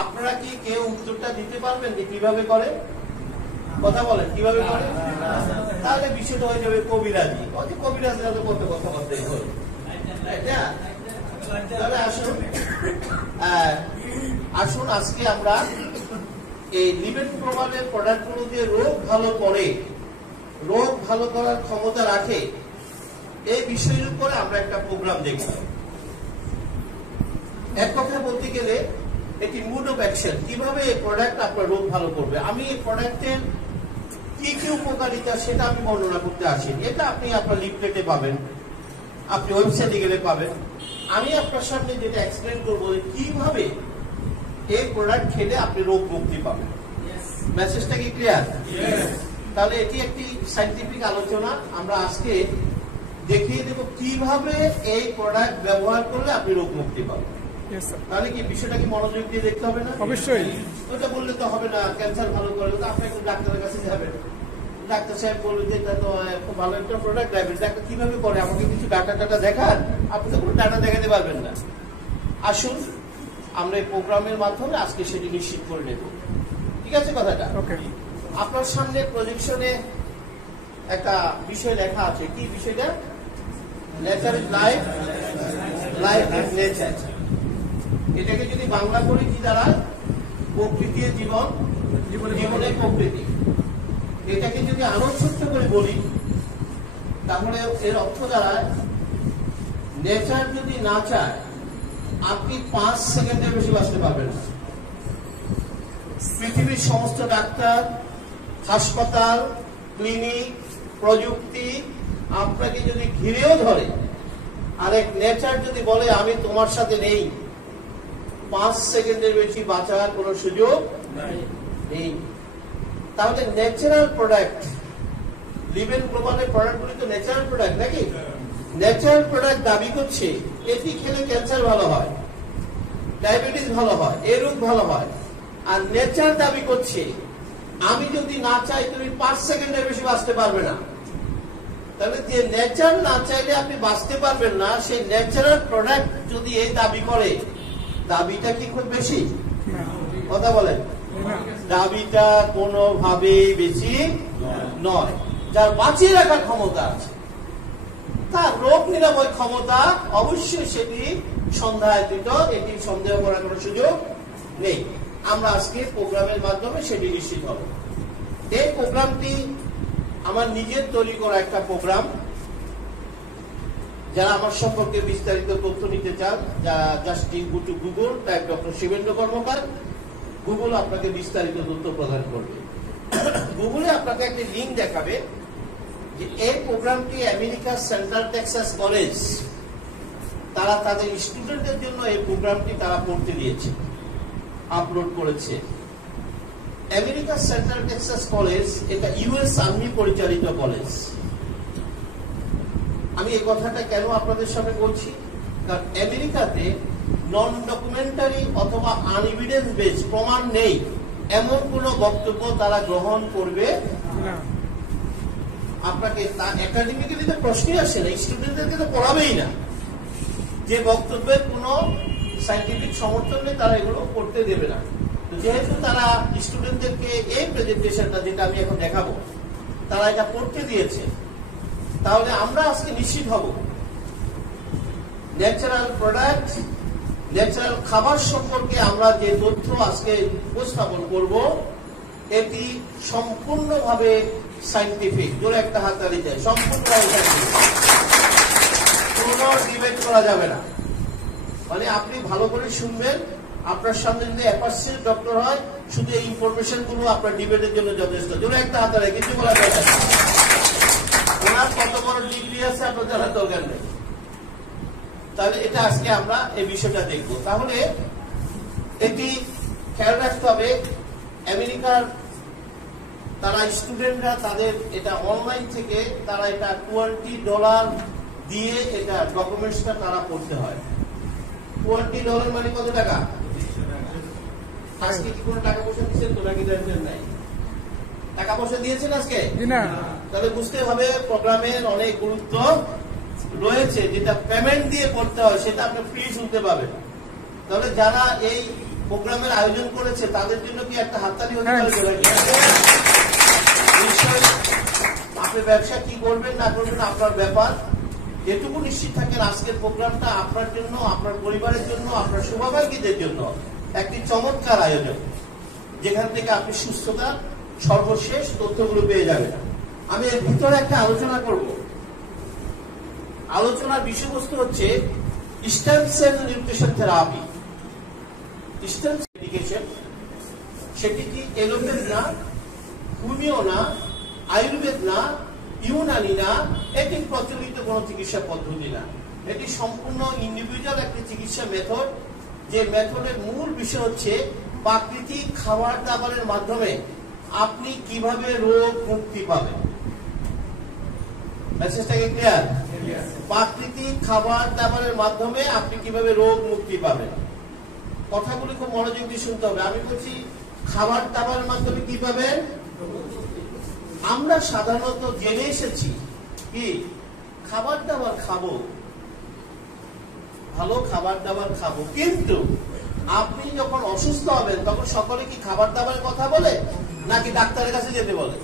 আপনারা কি কেউ উত্তরটা দিতে পারবেন যে কিভাবে করে? কথা বলেন, কিভাবে করে? তাহলে বিষয়টা হয়ে যাবে কবিরাজি। কবিরাজরা তো কত কথাবার্তাই হয়, তাই না? তাহলে আসুন আজকে আমরা এই লিভেন প্রোবালের প্রোডাক্টগুলো দিয়ে রোগ ভালো করে, রোগ ভালো করার ক্ষমতা রাখে, এই বিষয়ের উপরে আমরা একটা প্রোগ্রাম দেখব। এক কথা বলতে গেলে এটি মুড অফ অ্যাকশন, কিভাবে এই প্রোডাক্ট আপনার রোগ ভালো করবে। আমি এই প্রোডাক্টের কি কি উপকারিতা সেটা আমি বর্ণনা করতে আসিনি, এটা আপনি আপনার লিফলেটে পাবেন, আপনি ওয়েবসাইটে গেলে পাবেন। আমি আপনার সামনে যেটা এক্সপ্লেন করবো কিভাবে এই প্রোডাক্ট খেলে আপনি রোগ মুক্তি পাবেন। মেসেজটা কি ক্লিয়ার? তাহলে এটি একটি সায়েন্টিফিক আলোচনা। আমরা আজকে দেখিয়ে দেব কিভাবে এই প্রোডাক্ট ব্যবহার করলে আপনি রোগ মুক্তি পাবেন। তাহলে কি বিষয়টা কি মনোযোগ দিয়ে দেখতে হবে না? অবশ্যই। ওটা বললে তো হবে না, ক্যান্সার ভালো করে তো আপনি একটু ডাক্তারের কাছে যাবেন, ডাক্তার সাহেব বলবে যে এটা তো খুব ভালো একটা প্রোডাক্ট, ডায়াবেটিস ডাক্তার কিভাবে করে, আমাকে কিছু ডাটা দেখান। আপনি তো কোনো ডাটা দেখাতে পারবেন না। আসুন আমরা এই প্রোগ্রামের মাধ্যমে আজকে সেটি নিশ্চিত করে নেব, ঠিক আছে কথাটা? আপনার সামনে প্রজেকশনে একটা বিষয় লেখা আছে, কি বিষয়টা? Nature is life, life is nature. এটাকে যদি বাংলা করি কি দাঁড়ায়? প্রকৃতি জীবন, জীবনের প্রকৃতি। এটাকে যদি আরো ছোট্ট করে বলি তাহলে এর অর্থ দাঁড়ায়, নেচার যদি না চায় আপনি 5 সেকেন্ডের বেশি বাঁচতে পারবেন না। পৃথিবীর সমস্ত ডাক্তার, হাসপাতাল, ক্লিনিক, প্রযুক্তি আপনাকে যদি ঘিরেও ধরে, আরেক নেচার যদি বলে আমি তোমার সাথে নেই, 5 সেকেন্ডের বেশি বাঁচার কোনো সুযোগ নেই। তাহলে ন্যাচারাল প্রোডাক্ট, লিভেন গ্লোবালের প্রোডাক্টগুলি তো ন্যাচারাল প্রোডাক্ট নাকি? ন্যাচারাল প্রোডাক্ট দাবি করছে এটি খেলে ক্যান্সার ভালো হয়, ডায়াবেটিস ভালো হয়, এই রোগ ভালো হয়। আর নেচার দাবি করছে আমি যদি না চাই তুমি 5 সেকেন্ডের বেশি বাঁচতে পারবে না। তাহলে যে নেচার না চাইলে আপনি বাঁচতে পারবেন না, সেই ন্যাচারাল প্রোডাক্ট যদি এই দাবি করে, দাবিটা কি খুব বেশি? কথা বলেন, দাবিটা কোনোভাবেই বেশি নয়। যার বাঁচিয়ে রাখার ক্ষমতা আছে, তার রোগ নিরাময় ক্ষমতা অবশ্যই সেটি সন্দেহাতীত, এটি সন্দেহ করার কোনো সুযোগ নেই। আমরা আজকে প্রোগ্রামের মাধ্যমে সেটি নিশ্চিত হব। এই প্রোগ্রামটি আমার নিজের তৈরি করা একটা প্রোগ্রাম। যারা আমার সম্পর্কে বিস্তারিত তথ্য নিতে চান, just go to Google, type doctor Shibendra Karmakar, Google আপনাকে বিস্তারিত তথ্য প্রদান করবে। গুগলে আপনাকে একটি লিঙ্ক দেখাবে যে এই প্রোগ্রামটি আমেরিকার সেন্ট্রাল টেক্সাস কলেজ তারা তাদের স্টুডেন্টদের জন্য এই প্রোগ্রামটি তারা পড়তে দিয়েছে, আপলোড করেছে। আমেরিকার সেন্ট্রাল টেক্সাস কলেজ এটা ইউএস আর্মি পরিচালিত কলেজ। আমি এই কথাটা কেন আপনাদের সামনে বলছি, কারণ আমেরিকাতে নন ডকুমেন্টারি অথবা আনএভিডেন্স বেস, প্রমাণ নেই এমন কোন বক্তব্য তারা গ্রহণ করবে না। আপনাকে একাডেমিক্যালি তো প্রশ্নই আসে না, স্টুডেন্টদেরকে তো পড়াবেই না। যে বক্তব্যের কোন সায়েন্টিফিক সমর্থন নেই তারা এগুলো করতে দেবে না। যেহেতু তারা স্টুডেন্টদেরকে এই প্রেজেন্টেশনটা যেটা আমি এখন দেখাবো তারা এটা পড়তে দিয়েছে, তাহলে আমরা আজকে নিশ্চিত হব ন্যাচারাল প্রোডাক্ট, ন্যাচারাল খাবার সম্পর্কে আমরা যে তথ্য আজকে উপস্থাপন করব এটি সম্পূর্ণভাবে সায়েন্টিফিক। জোরে একটা হাততালি চাই, সম্পূর্ণভাবে সায়েন্টিফিক, কোনো ডিবেট করা যাবে না। মানে আপনি ভালো করে শুনবেন, আপনার সামনে যদি অ্যাপার্সিভ ডক্টর হয় শুধু এই ইনফরমেশন গুলো আপনার ডিবেটের জন্য যথেষ্ট। জোরে একটা হাততালি, কিছু বলা যায় না। ওনার কত বড় ডিগ্রি আছে আপনার জানার দরকার নেই। তাহলে এটা আজকে আমরা এই বিষয়টা দেখব। তাহলে এটি খেয়াল রাখতে হবে, আমেরিকার তারা স্টুডেন্টরা তাদের এটা অনলাইন থেকে তারা এটা $20 দিয়ে এটা ডকুমেন্টসটা তারা পড়তে হয়। $20 মানে কত টাকা? আজকে কি কোনো টাকা পয়সা দিচ্ছেন তো নাকি দেন নাই? টাকা পয়সা দিয়েছেন আজকে? তাহলে বুঝতে হবে প্রোগ্রামের অনেক গুরুত্ব রয়েছে। যেটা পেমেন্ট দিয়ে করতে হয় সেটা আপনি ফ্রি শুনতে পাবেন। তাহলে যারা এই প্রোগ্রামের আয়োজন করেছে তাদের জন্য কি একটা হাততালি হতে পারে? নিশ্চয়ই। আপনি ব্যবসা কি করবেন না করবেন আপনার ব্যাপার, এটুকু নিশ্চিত থাকেন আজকের প্রোগ্রামটা আপনার জন্য, আপনার পরিবারের জন্য, আপনার শুভাকাঙ্ক্ষীদের জন্য একটি চমৎকার আয়োজন, যেখান থেকে আপনি সুস্থতা সর্বশেষ তথ্যগুলো পেয়ে যাবেন। আমি এর ভিতরে একটা আলোচনা করব। আলোচনার বিষয়বস্তু হচ্ছে stem cell nutrition therapy. Stem cell medication, সেটি কি এলোপ্যাথি না, হোমিও না, আয়ুর্বেদ না, ইউনানি না, এটি প্রচলিত কোন চিকিৎসা পদ্ধতি না। এটি সম্পূর্ণ ইন্ডিভিজুয়াল একটি চিকিৎসা মেথড, যে মেথডের মূল বিষয় হচ্ছে প্রাকৃতিক খাবার দাবারের মাধ্যমে আপনি কিভাবে রোগ মুক্তি পাবেন। মেসেজটাকে ক্লিয়ার? প্রাকৃতিক খাবার দাবারের মাধ্যমে আপনি কিভাবে রোগ মুক্তি পাবেন। কথাগুলি খুব মনোযোগ দিয়ে শুনতে হবে। আমি বলছি খাবার দাবারের মাধ্যমে কি পাবেন। আমরা সাধারণত জেনে এসেছি কি খাবার দাবার খাবো, ভালো খাবার দাবার খাবো, কিন্তু আপনি যখন অসুস্থ হবেন তখন সকলে কি খাবার দাবারের কথা বলে নাকি ডাক্তারের কাছে যেতে বলে?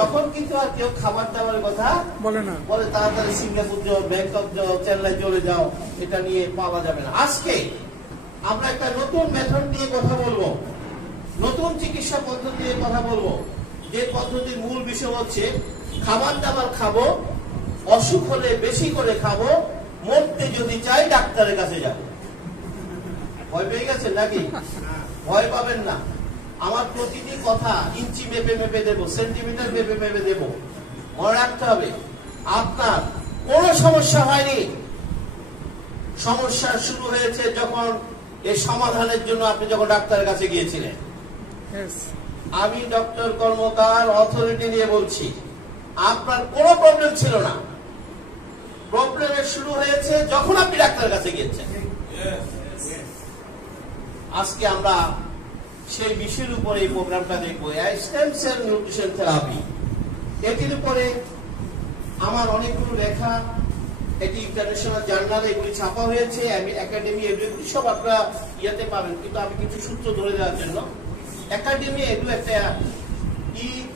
তখন কিন্তু আর কেউ খাবার দাবারের কথা বলে না, বলে তাড়াতাড়ি সিঙ্গাপুর যাও, ব্যাংকক যাও, চেন্নাই চলে যাও, এটা নিয়ে পাওয়া যাবে না। আজকে আমরা একটা নতুন মেথড নিয়ে কথা বলবো, নতুন চিকিৎসা পদ্ধতি নিয়ে কথা বলবো, যে পদ্ধতির মূল বিষয় হচ্ছে খাবার দাবার খাবো, অসুখ হলে বেশি করে খাবো, মরতে যদি চাই ডাক্তারের কাছে যাবো। ভয় পেয়ে গেছেন নাকি? ভয় পাবেন না। আমার প্রতিটি কথা ইঞ্চি মেপে মেপে দেবো, সেন্টিমিটার মেপে মেপে দেবো। মনে রাখতে হবে আপনার কোনো সমস্যা হয়নি, সমস্যা শুরু হয়েছে যখন এই সমাধানের জন্য আপনি যখন ডাক্তারের কাছে গিয়েছিলেন। আমি ডক্টর কর্মকার অথরিটি নিয়ে বলছি, আপনার কোনো প্রবলেম ছিল না, প্রবলেমের শুরু হয়েছে যখন আপনি ডাক্তারের কাছে গিয়েছেন। আজকে আমরা সেই বিষয়ের উপরে এই প্রোগ্রামটা দেখবো, স্টেম সেল নিউট্রিশন থেরাপি। এটির উপরে আমার অনেকগুলো লেখা, এটি ইন্টারন্যাশনাল জার্নালে এগুলি ছাপা হয়েছে, আমি একাডেমি এগুলি সব আপনারা ইয়াতে পাবেন, কিন্তু আমি কিছু সূত্র ধরে দেওয়ার জন্য একাডেমি এগুলো একটা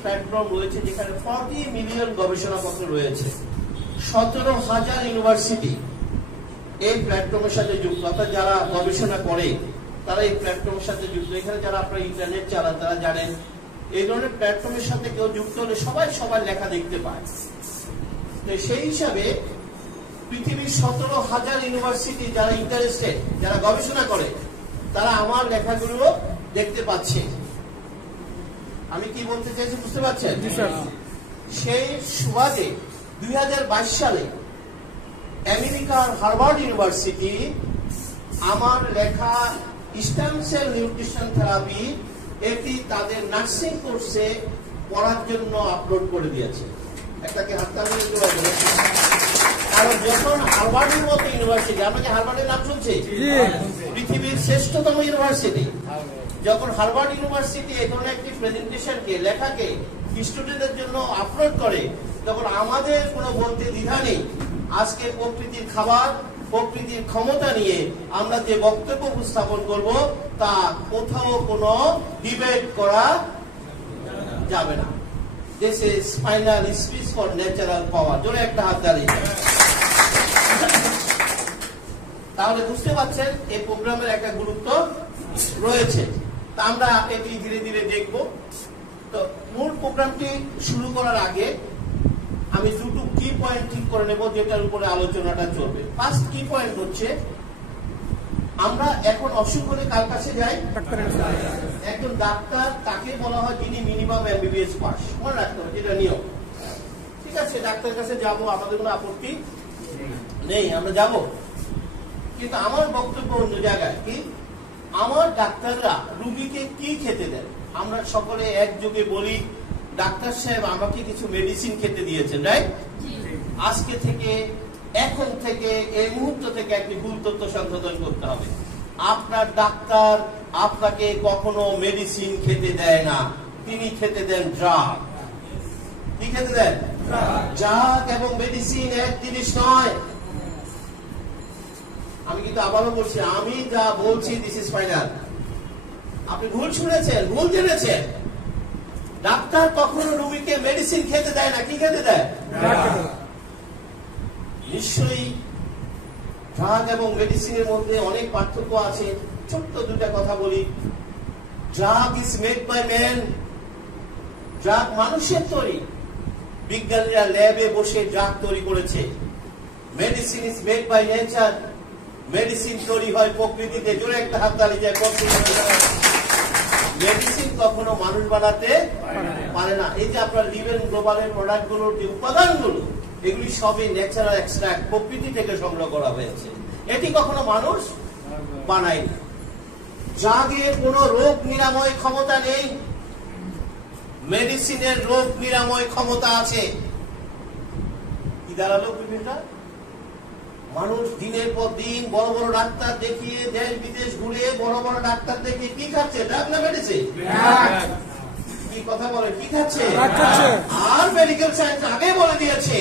প্ল্যাটফর্ম রয়েছে যেখানে 40 মিলিয়ন গবেষণাপত্র রয়েছে, 17,000 ইউনিভার্সিটি এই প্ল্যাটফর্মের সাথে যুক্ত। অর্থাৎ যারা গবেষণা করে তারা এই প্ল্যাটফর্মের সাথে যুক্ত। এখানে যারা আপনারা ইন্টারনেট চালান তারা জানেন এই ধরনের প্ল্যাটফর্মের সাথে কেউ যুক্ত হলে সবাই সবার লেখা দেখতে পায়। সেই হিসাবে পৃথিবীর 17,000 ইউনিভার্সিটি যারা ইন্টারেস্টেড, যারা গবেষণা করে, তারা আমার লেখাগুলো দেখতে পাচ্ছে। আমি কি বলতে চাইছি বুঝতে পারছেন? সেই সুবাদে 2022 সালে আমেরিকার হার্ভার্ড ইউনিভার্সিটি আমার লেখা স্টেম সেল নিউট্রিশন থেরাপি এটি তাদের নার্সিং কোর্সে পড়ার জন্য আপলোড করে দিয়েছে। একটাকে হাততালি দিতে পারবে, কারণ যখন হার্ভার্ডের মতো ইউনিভার্সিটি, আমরা কি হার্ভার্ডের নাম শুনছি? পৃথিবীর শ্রেষ্ঠতম ইউনিভার্সিটি, যখন হার্ভার্ড ইউনিভার্সিটি এই ধরনের একটি প্রেজেন্টেশনকে, লেখাকে স্টুডেন্টদের জন্য আপলোড করে, তখন আমাদের কোনো বলতে দ্বিধা নেই। আজকে প্রকৃতির খাবার, প্রকৃতির ক্ষমতা নিয়ে আমরা যে বক্তব্য উপস্থাপন করব তা কোথাও কোনো ডিবেট করা যাবে না। This is final speech for natural power. জোরে একটা হাত দাঁড়িয়ে। তাহলে বুঝতে পারছেন এই প্রোগ্রামের একটা গুরুত্ব রয়েছে। তা আমরা এটি ধীরে ধীরে দেখব। তো মূল প্রোগ্রামটি শুরু করার আগে আমি দুটো কি পয়েন্ট ঠিক করে নেব যেটার উপরে আলোচনাটা চলবে। ফার্স্ট কি পয়েন্ট হচ্ছে, আমরা এখন অসুখ হলে কার কাছে যাই? একজন ডাক্তার, তাকে বলা হয় যিনি মিনিমাম এমবিবিএস পাস। মনে রাখতে হবে, যেটা নিয়ম। ঠিক আছে, ডাক্তারের কাছে যাবো, আমাদের কোনো আপত্তি নেই, আমরা যাব। কিন্তু আমার বক্তব্য অন্য জায়গায়। কি আমার ডাক্তাররা রুগীকে কি খেতে দেন? আমরা সকলে একযোগে বলি, ডাক্তার সাহেব আমাকে কিছু মেডিসিন খেতে দিয়েছেন, রাইট? আজকে থেকে, এখন থেকে, এই মুহূর্ত থেকে একটি ভুল তথ্য সংশোধন করতে হবে। আপনার ডাক্তার আপনাকে কখনো মেডিসিন খেতে দেয় না, তিনি খেতে দেন ড্রাগ। কি খেতে দেন? ড্রাগ এবং মেডিসিন এক জিনিস নয়। আমি কিন্তু আবারও বলছি, আমি যা বলছি দিস ইজ ফাইনাল। আপনি ভুল শুনেছেন, ভুল জেনেছেন। ডাক্তার কখনো রোগীকে মেডিসিন খেতে দেয় না, কি খেতে দেয়? নিশ্চয়ই ড্রাগ এবং মেডিসিনের মধ্যে অনেক পার্থক্য আছে। ছোট্ট দুটা কথা বলি। Drug is made by man, drug মানুষের তৈরি। বিজ্ঞানীরা ল্যাবে বসে ড্রাগ তৈরি করেছে। Medicine is made by nature, medicine তৈরি হয় প্রকৃতিতে। জোরে একটা হাত তালি যায়। মেডিসিন কখনো মানুষ বানাতে পারে না। এই যে আপনার লিভেন গ্লোবালের প্রোডাক্ট গুলোর যে উপাদানগুলো, এগুলি সবই ন্যাচারাল এক্সট্রাক্ট, প্রকৃতি থেকে সংগ্রহ করা হয়েছে। এটি কখনো মানুষ বানায় না। ড্রাগের কোন রোগ নিরাময় ক্ষমতা নেই, মেডিসিনের রোগ নিরাময় ক্ষমতা আছে। কি দাঁড়ালো বিভিন্ন মানুষ দিনের পর দিন বড় বড় ডাক্তার দেখিয়ে, দেশ বিদেশ ঘুরে বড় বড় ডাক্তার দেখিয়ে কি খাচ্ছে? ড্রাগ না মেডিসিন? কি কথা বলে, কি খাচ্ছে? আর মেডিকেল সায়েন্স আগে বলে দিয়েছে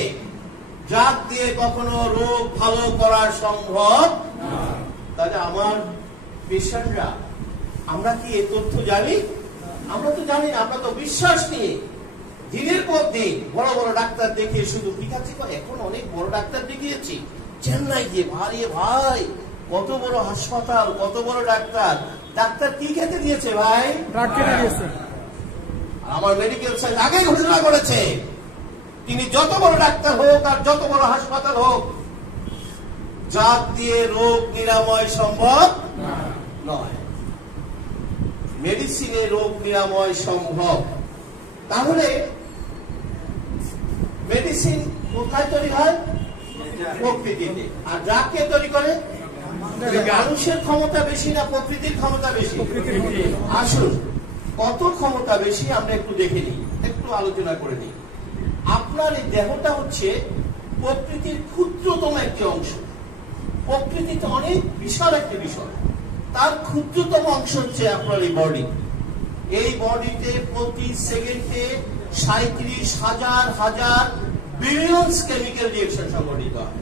ড্রাগ দিয়ে কখনো রোগ ভালো করা সম্ভব। তাহলে আমার পেশেন্টরা, আমরা কি এই তথ্য জানি? আমরা তো জানি না। আমরা তো বিশ্বাস নিয়ে দিনের পর দিন বড় বড় ডাক্তার দেখিয়ে শুধু কি খাচ্ছি। এখন অনেক বড় ডাক্তার দেখিয়েছি চেন্নাই গিয়ে। ভাই কত বড় হাসপাতাল, কত বড় ডাক্তার। ডাক্তার কি খেতে দিয়েছে ভাই? আমার মেডিকেল সায়েন্স আগে ঘোষণা করেছে তিনি যত বড় ডাক্তার হোক আর যত বড় হাসপাতাল হোক, ড্রাগ দিয়ে রোগ নিরাময় সম্ভব নয়, মেডিসিনে রোগ নিরাময় সম্ভব। তাহলে মেডিসিন কোথায় তৈরি হয়? প্রকৃতিতে। আর ড্রাগ কে তৈরি করে? মানুষের ক্ষমতা বেশি না প্রকৃতির ক্ষমতা বেশি? আসুন, কত ক্ষমতা বেশি আমরা একটু দেখে নিই, একটু আলোচনা করে নিই। আপনার এই দেহটা হচ্ছে প্রকৃতির ক্ষুদ্রতম একটি অংশ। প্রকৃতিতে অনেক বিশাল একটি বিষয়, তার ক্ষুদ্রতম অংশ হচ্ছে আপনার এই বডি। এই বডিতে প্রতি সেকেন্ডে 37,000 বিলিয়নস কেমিক্যাল রিঅ্যাকশন সংঘটিত হয়।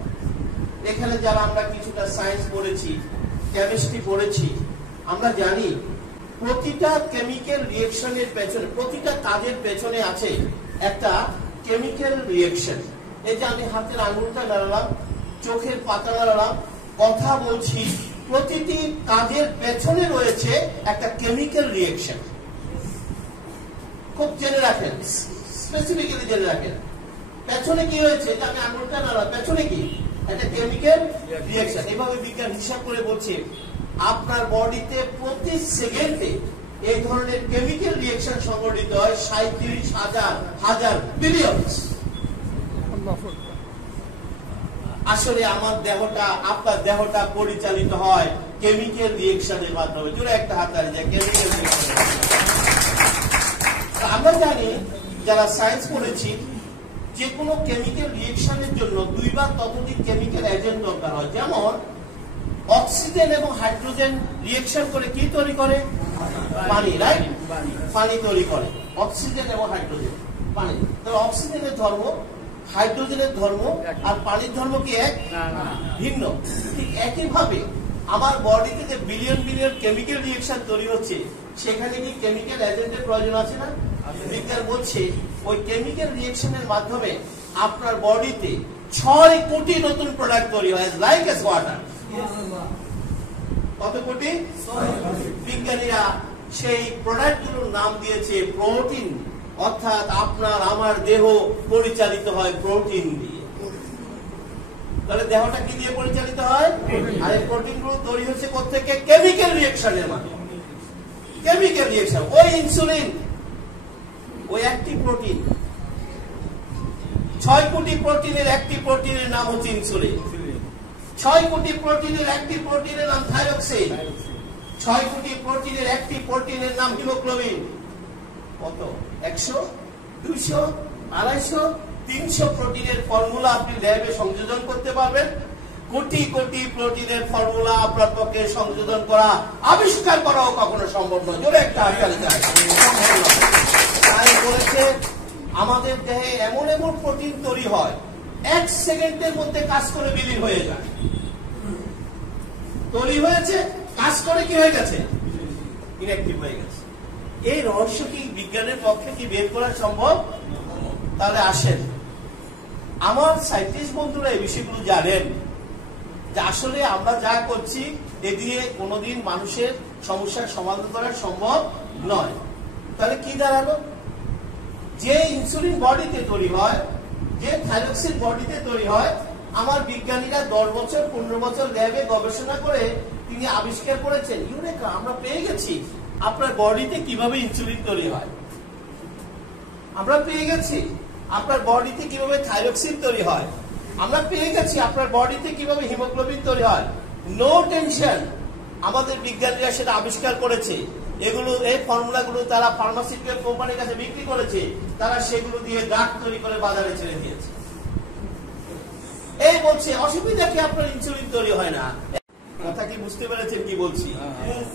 এখানে যারা আমরা কিছুটা সায়েন্স পড়েছি, কেমিস্ট্রি পড়েছি, আমরা জানি প্রতিটা কেমিক্যাল রিঅ্যাকশনের পেছনে, প্রতিটা কাজের পেছনে আছে একটা কেমিক্যাল রিঅ্যাকশন। এই যে আমি হাতের আঙুলটা নাড়ালাম, চোখের পাতা নাড়ালাম, কথা বলছি, প্রতিটি কাজের পেছনে রয়েছে একটা কেমিক্যাল রিঅ্যাকশন। খুব জেনে রাখেন, স্পেসিফিক্যালি জেনে রাখেন পেছনে কি হয়েছে। যে আমি আঙুলটা নাড়ালাম, পেছনে কি? একটা কেমিক্যাল রিঅ্যাকশন। এভাবে বিজ্ঞান হিসাব করে বলছে আপনার বডিতে প্রতি সেকেন্ডে এই ধরনের কেমিক্যাল রিঅ্যাকশন সংঘটিত হয় 37,000 বিলিয়ন। আসলে আমার দেহটা, আপনার দেহটা পরিচালিত হয় কেমিক্যাল রিঅ্যাকশনের মাধ্যমে। জোরে একটা হাত তালি যায়। কেমিক্যাল রিঅ্যাকশন আমরা জানি, যারা সায়েন্স পড়েছি, যে কোনো কেমিক্যাল রিঅ্যাকশনের জন্য 2 বার ততোধিক কেমিক্যাল এজেন্ট দরকার হয়। যেমন অক্সিজেন এবং হাইড্রোজেন রিঅ্যাকশন করে কি তৈরি করে? পানি, রাইট? পানি তৈরি করে। অক্সিজেন এবং হাইড্রোজেন, পানি। তাহলে অক্সিজেনের ধর্ম, হাইড্রোজেনের ধর্ম আর পানির ধর্ম কি এক? ভিন্ন। ঠিক একইভাবে আমার বডিতে যে বিলিয়ন বিলিয়ন কেমিক্যাল রিঅ্যাকশন তৈরি হচ্ছে, সেখানে কি কেমিক্যাল এজেন্টের প্রয়োজন আছে না? বিজ্ঞান বলছে ওই কেমিক্যাল রিঅ্যাকশনের মাধ্যমে আপনার বডিতে 6 কোটি নতুন প্রোডাক্ট তৈরি হয়, লাইক এস ওয়াটার। কত কোটি? বিজ্ঞানীরা সেই প্রোডাক্টগুলোর নাম দিয়েছে প্রোটিন। অর্থাৎ আপনার আমার দেহ পরিচালিত হয় প্রোটিন দিয়ে। তাহলে দেহটা কি দিয়ে পরিচালিত হয়? আর এই প্রোটিনগুলো তৈরি হচ্ছে কোত্থেকে? কেমিক্যাল রিঅ্যাকশনের মাধ্যমে। Chemical reaction. ওই ইনসুলিন, ওই একটি প্রোটিন, 6 কোটি প্রোটিনের একটি প্রোটিনের নাম হচ্ছে ইনসুলিন। 6 কোটি প্রোটিনের একটি প্রোটিনের নাম থাইরক্সিন। 6 কোটি প্রোটিনের একটি প্রোটিনের নাম হিমোগ্লোবিন। কত? 100, 200, 250, 300 প্রোটিনের ফর্মুলা আপনি ল্যাবে সংযোজন করতে পারবেন। কোটি কোটি প্রোটিনের ফর্মুলা আপনার পক্ষে সংযোজন করা, আবিষ্কার করাও কখনো সম্ভব নয়। জোরে একটা হাততালি চাই। তাই বলেছে আমাদের দেহে এমন এমন প্রোটিন তৈরি হয় 1 সেকেন্ডের মধ্যে কাজ করে বিলীন হয়ে যায়। তৈরি হয়েছে, কাজ করে কি হয়ে গেছে? ইনঅ্যাক্টিভ হয়ে গেছে। এই রহস্য কি বিজ্ঞানের পক্ষে কি বের করা সম্ভব? তাহলে আসেন, আমার সায়েন্টিস্ট বন্ধুরা এই বিষয়গুলো জানেন যে আসলে আমরা যা করছি এ দিয়ে কোনোদিন মানুষের সমস্যার সমাধান করা সম্ভব নয়। তাহলে কি দাঁড়ালো? যে ইনসুলিন বডিতে তৈরি হয়, যে থাইরক্সিন বডিতে তৈরি হয়, আমার বিজ্ঞানীরা 10 বছর 15 বছর ল্যাবে গবেষণা করে তিনি আবিষ্কার করেছেন, ইউরেকা, আমরা পেয়ে গেছি আপনার বডিতে কিভাবে ইনসুলিন তৈরি হয়, আমরা পেয়ে গেছি আপনার বডিতে কিভাবে থাইরক্সিন তৈরি হয়, আমরা পেয়ে গেছি আপনার বডিতে কিভাবে হিমোগ্লোবিন তৈরি হয়। নো টেনশন, আমাদের বিজ্ঞানীরা সেটা আবিষ্কার করেছে। এগুলো, এই ফর্মুলাগুলো তারা ফার্মাসিউটিক্যাল কোম্পানির কাছে বিক্রি করেছে, তারা সেগুলো দিয়ে ড্রাগ তৈরি করে বাজারে ছেড়ে দিয়েছে। এই বলছে অসুবিধা কি আপনার ইনসুলিন তৈরি হয় না? কথা কি বুঝতে পেরেছেন কি বলছি?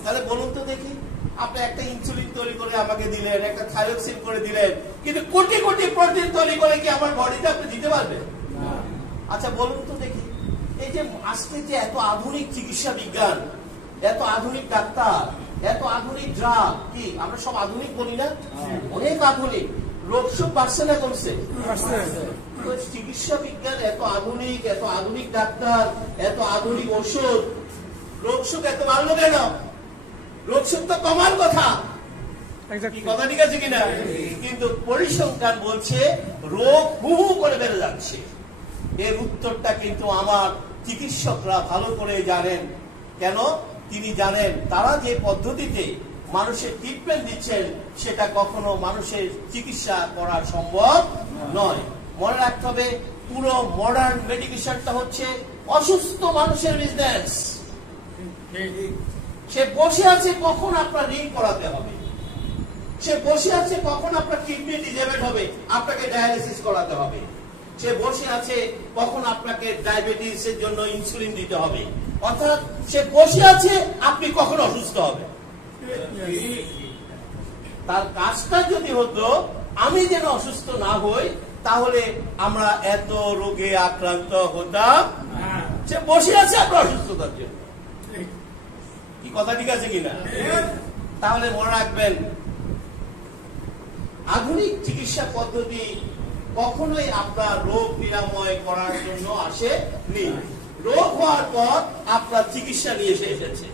তাহলে বলুন তো দেখি, আপনি একটা ইনসুলিন তৈরি করে আমাকে দিলেন, একটা থাইরক্সিন করে দিলেন, কিন্তু কোটি কোটি প্রোটিন তৈরি করে কি আমার বডিতে আপনি দিতে পারবেন? আচ্ছা বলুন তো দেখি, এই যে আজকে যে এত আধুনিক চিকিৎসা বিজ্ঞান, এত আধুনিক ডাক্তার, এত আধুনিক ড্রাগ, কি আমরা সব আধুনিক বলি না? অনেক আধুনিক। রোগ সব বাড়ছে না কমছে? চিকিৎসা বিজ্ঞান এত আধুনিক ডাক্তার, এত আধুনিক ওষুধ, রোগ সুখ এত বাড়লো কেন? রোগ সুখ তো কমার কথা, কথা ঠিক আছে কিনা? কিন্তু পরিসংখ্যান বলছে রোগ হু হু করে বেড়ে যাচ্ছে। এর উত্তরটা কিন্তু আমার চিকিৎসকরা ভালো করে জানেন। কেন? তিনি জানেন তারা যে পদ্ধতিতে মানুষের ট্রিটমেন্ট দিচ্ছেন সেটা কখনো মানুষের চিকিৎসা করা সম্ভব নয়। মনে রাখতে হবে, পুরো মডার্ন মেডিকেশনটা হচ্ছে অসুস্থ মানুষের বিজনেস। সে বসে আছে কখন আপনার রিং করাতে হবে, সে বসে আছে কখন আপনার কিডনি ডিজেবল হবে, আপনাকে ডায়ালিসিস করাতে হবে, সে বসে আছে কখন আপনাকে ডায়াবেটিস এর জন্য ইনসুলিন দিতে হবে, অর্থাৎ সে বসে আছে আপনি কখন অসুস্থ হবে। তার কাজটা যদি হতো আমি যেন অসুস্থ না হই, তাহলে আমরা এত রোগে আক্রান্ত হতাম। সে বসে আছে আপনার অসুস্থতার জন্য। কি কথা ঠিক আছে কিনা? তাহলে মনে রাখবেন, আধুনিক চিকিৎসা পদ্ধতি কখনোই আপনার রোগ নিরাময় করার জন্য আসেনি। রোগ হওয়ার পর আপনার চিকিৎসা নিয়ে এসেছে।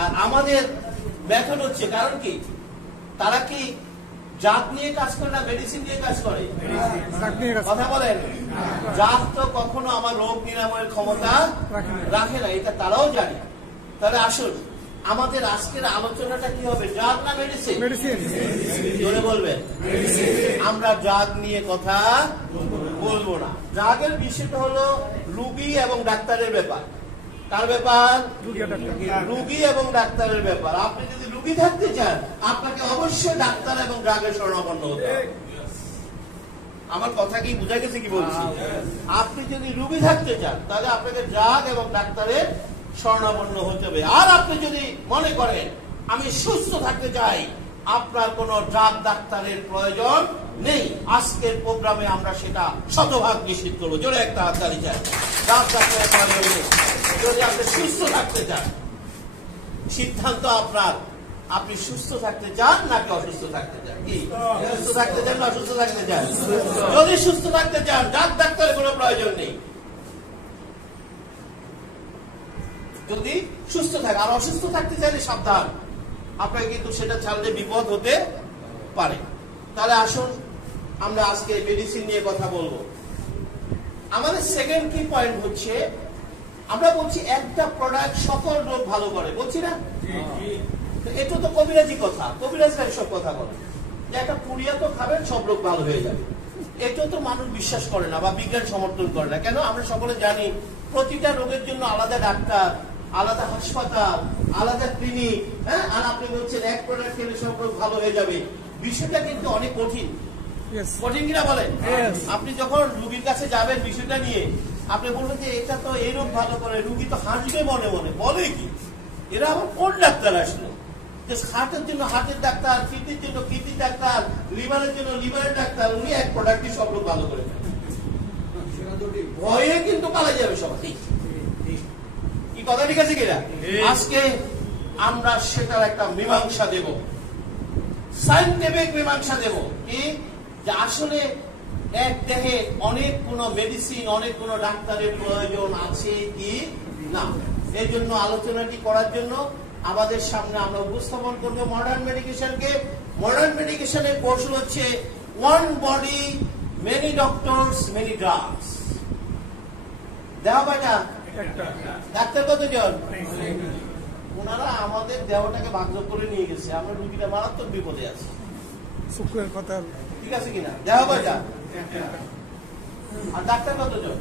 আর আমাদের মেথড হচ্ছে, কারণ কি তারা কি জাত নিয়ে কাজ করে না মেডিসিন নিয়ে কাজ করে? কথা বলেন। জাত তো কখনো আমার রোগ নিরাময়ের ক্ষমতা রাখে না, এটা তারাও জানে। তাহলে আসুন, আমাদের আজকের আলোচনাটা কি হবে, ড্রাগ না মেডিসিন? জোরে বলবেন। আমরা ড্রাগ নিয়ে কথা বলবো না। ড্রাগের বিষয়টা হলো রুগী এবং ডাক্তারের ব্যাপার। কার ব্যাপার? রুগী এবং ডাক্তারের ব্যাপার। আপনি যদি রুগী থাকতে চান, আপনাকে অবশ্যই ডাক্তার এবং ড্রাগের শরণাপন্ন হতে হবে। আমার কথা কি বুঝা গেছে কি বলছি? আপনি যদি রুগী থাকতে চান, তাহলে আপনাকে ড্রাগ এবং ডাক্তারের শরণাপন্ন হতে হবে। আর আপনি যদি মনে করেন আমি সুস্থ থাকতে চাই, আপনার কোন ড্রাগ ডাক্তারের প্রয়োজন নেই। আজকের প্রোগ্রামে আমরা সেটা শতভাগ নিশ্চিত করবো। জোরে একটা হাততালি চাই। ড্রাগ ডাক্তারের প্রয়োজন নেই যদি আপনি সুস্থ থাকতে চান। সিদ্ধান্ত আপনার, আপনি সুস্থ থাকতে চান নাকি অসুস্থ থাকতে চান? কি সুস্থ থাকতে চান না অসুস্থ থাকতে চান? যদি সুস্থ থাকতে চান, ড্রাগ ডাক্তারের কোনো প্রয়োজন নেই। যদি সুস্থ থাকে, আর অসুস্থ থাকতে চাইলে সাবধান, আপনাকে কিন্তু সেটা ছাড়লে বিপদ হতে পারে। তাহলে আসুন আমরা আজকে মেডিসিন নিয়ে কথা বলবো। আমাদের সেকেন্ড কি পয়েন্ট হচ্ছে, আমরা বলছি একটা প্রোডাক্ট সকল রোগ ভালো করে, বলছি না? এটা তো কবিরাজি কথা, কবিরাজরা সব কথা বলে যে একটা পুড়িয়া তো খাবেন সব রোগ ভালো হয়ে যাবে। এটা তো মানুষ বিশ্বাস করে না বা বিজ্ঞান সমর্থন করে না। কেন? আমরা সকলে জানি প্রতিটা রোগের জন্য আলাদা ডাক্তার, আলাদা হাসপাতাল, আলাদা ক্লিনিক। হ্যাঁ, আর আপনি বলছেন এক প্রোডাক্ট খেলে সব রোগ ভালো হয়ে যাবে। বিষয়টা কিন্তু অনেক কঠিন। কঠিন কিনা বলেন? আপনি যখন রুগীর কাছে যাবেন বিষয়টা নিয়ে, আপনি বলবেন যে এটা তো এই রোগ ভালো করে, রুগী তো হাসবে মনে মনে, বলে কি এরা আবার কোন ডাক্তার আসলো? হার্টের জন্য হার্টের ডাক্তার, কিডনির জন্য কিডনির ডাক্তার, লিভারের জন্য লিভারের ডাক্তার, উনি এক প্রোডাক্টই সব রোগ ভালো করে। ভয়ে কিন্তু পালা যাবে সবাই। কি কথা ঠিক আছে কিনা? আজকে আমরা সেটার একটা মীমাংসা দেব, সায়েন্টিফিক মীমাংসা দেব। কি যে আসলে এক দেহে অনেক কোন মেডিসিন, অনেক কোন ডাক্তারের প্রয়োজন আছে কি না। এই জন্য আলোচনাটি করার জন্য আমাদের সামনে আমরা উপস্থাপন করবো মডার্ন মেডিকেশনকে। মডার্ন মেডিকেশনের কৌশল হচ্ছে one body, many doctors, many drugs. দেওয়া হয় না? ডাক্তার কতজন? ওনারা আমাদের দেহটাকে ভাগযোগ করে নিয়ে গেছে, আমরা রুগীরা মারাত্মক বিপদে আছি। শুক্রের কথা ঠিক আছে কিনা? দেওয়া কয়টা? আর ডাক্তার কতজন?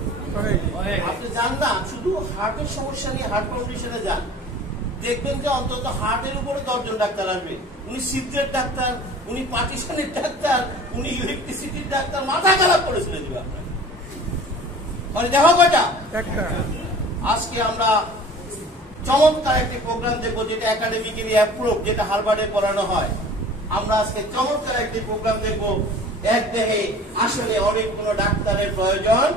আপনি যান না, শুধু হার্টের সমস্যা নিয়ে হার্ট কন্ডিশনে যান, দেখবেন যে অন্তত হার্টের উপরে 10 জন ডাক্তার আসবে। উনি সিদ্রের ডাক্তার, উনি পার্টিশনের ডাক্তার, উনি ইলেকট্রিসিটির ডাক্তার, মাথা খারাপ করে ছেড়ে দিবে আপনার। দেখা কয়টা? আজকে আমরা চমৎকার একটি প্রোগ্রাম দেখবো, যেটা একাডেমিক্যালি অ্যাপ্রুভ, যেটা হার্ভার্ডে পড়ানো হয়। আমরা আজকে চমৎকার একটি প্রোগ্রাম দেখবো, এক দেহে আসলে অনেক কোন ডাক্তারের প্রয়োজন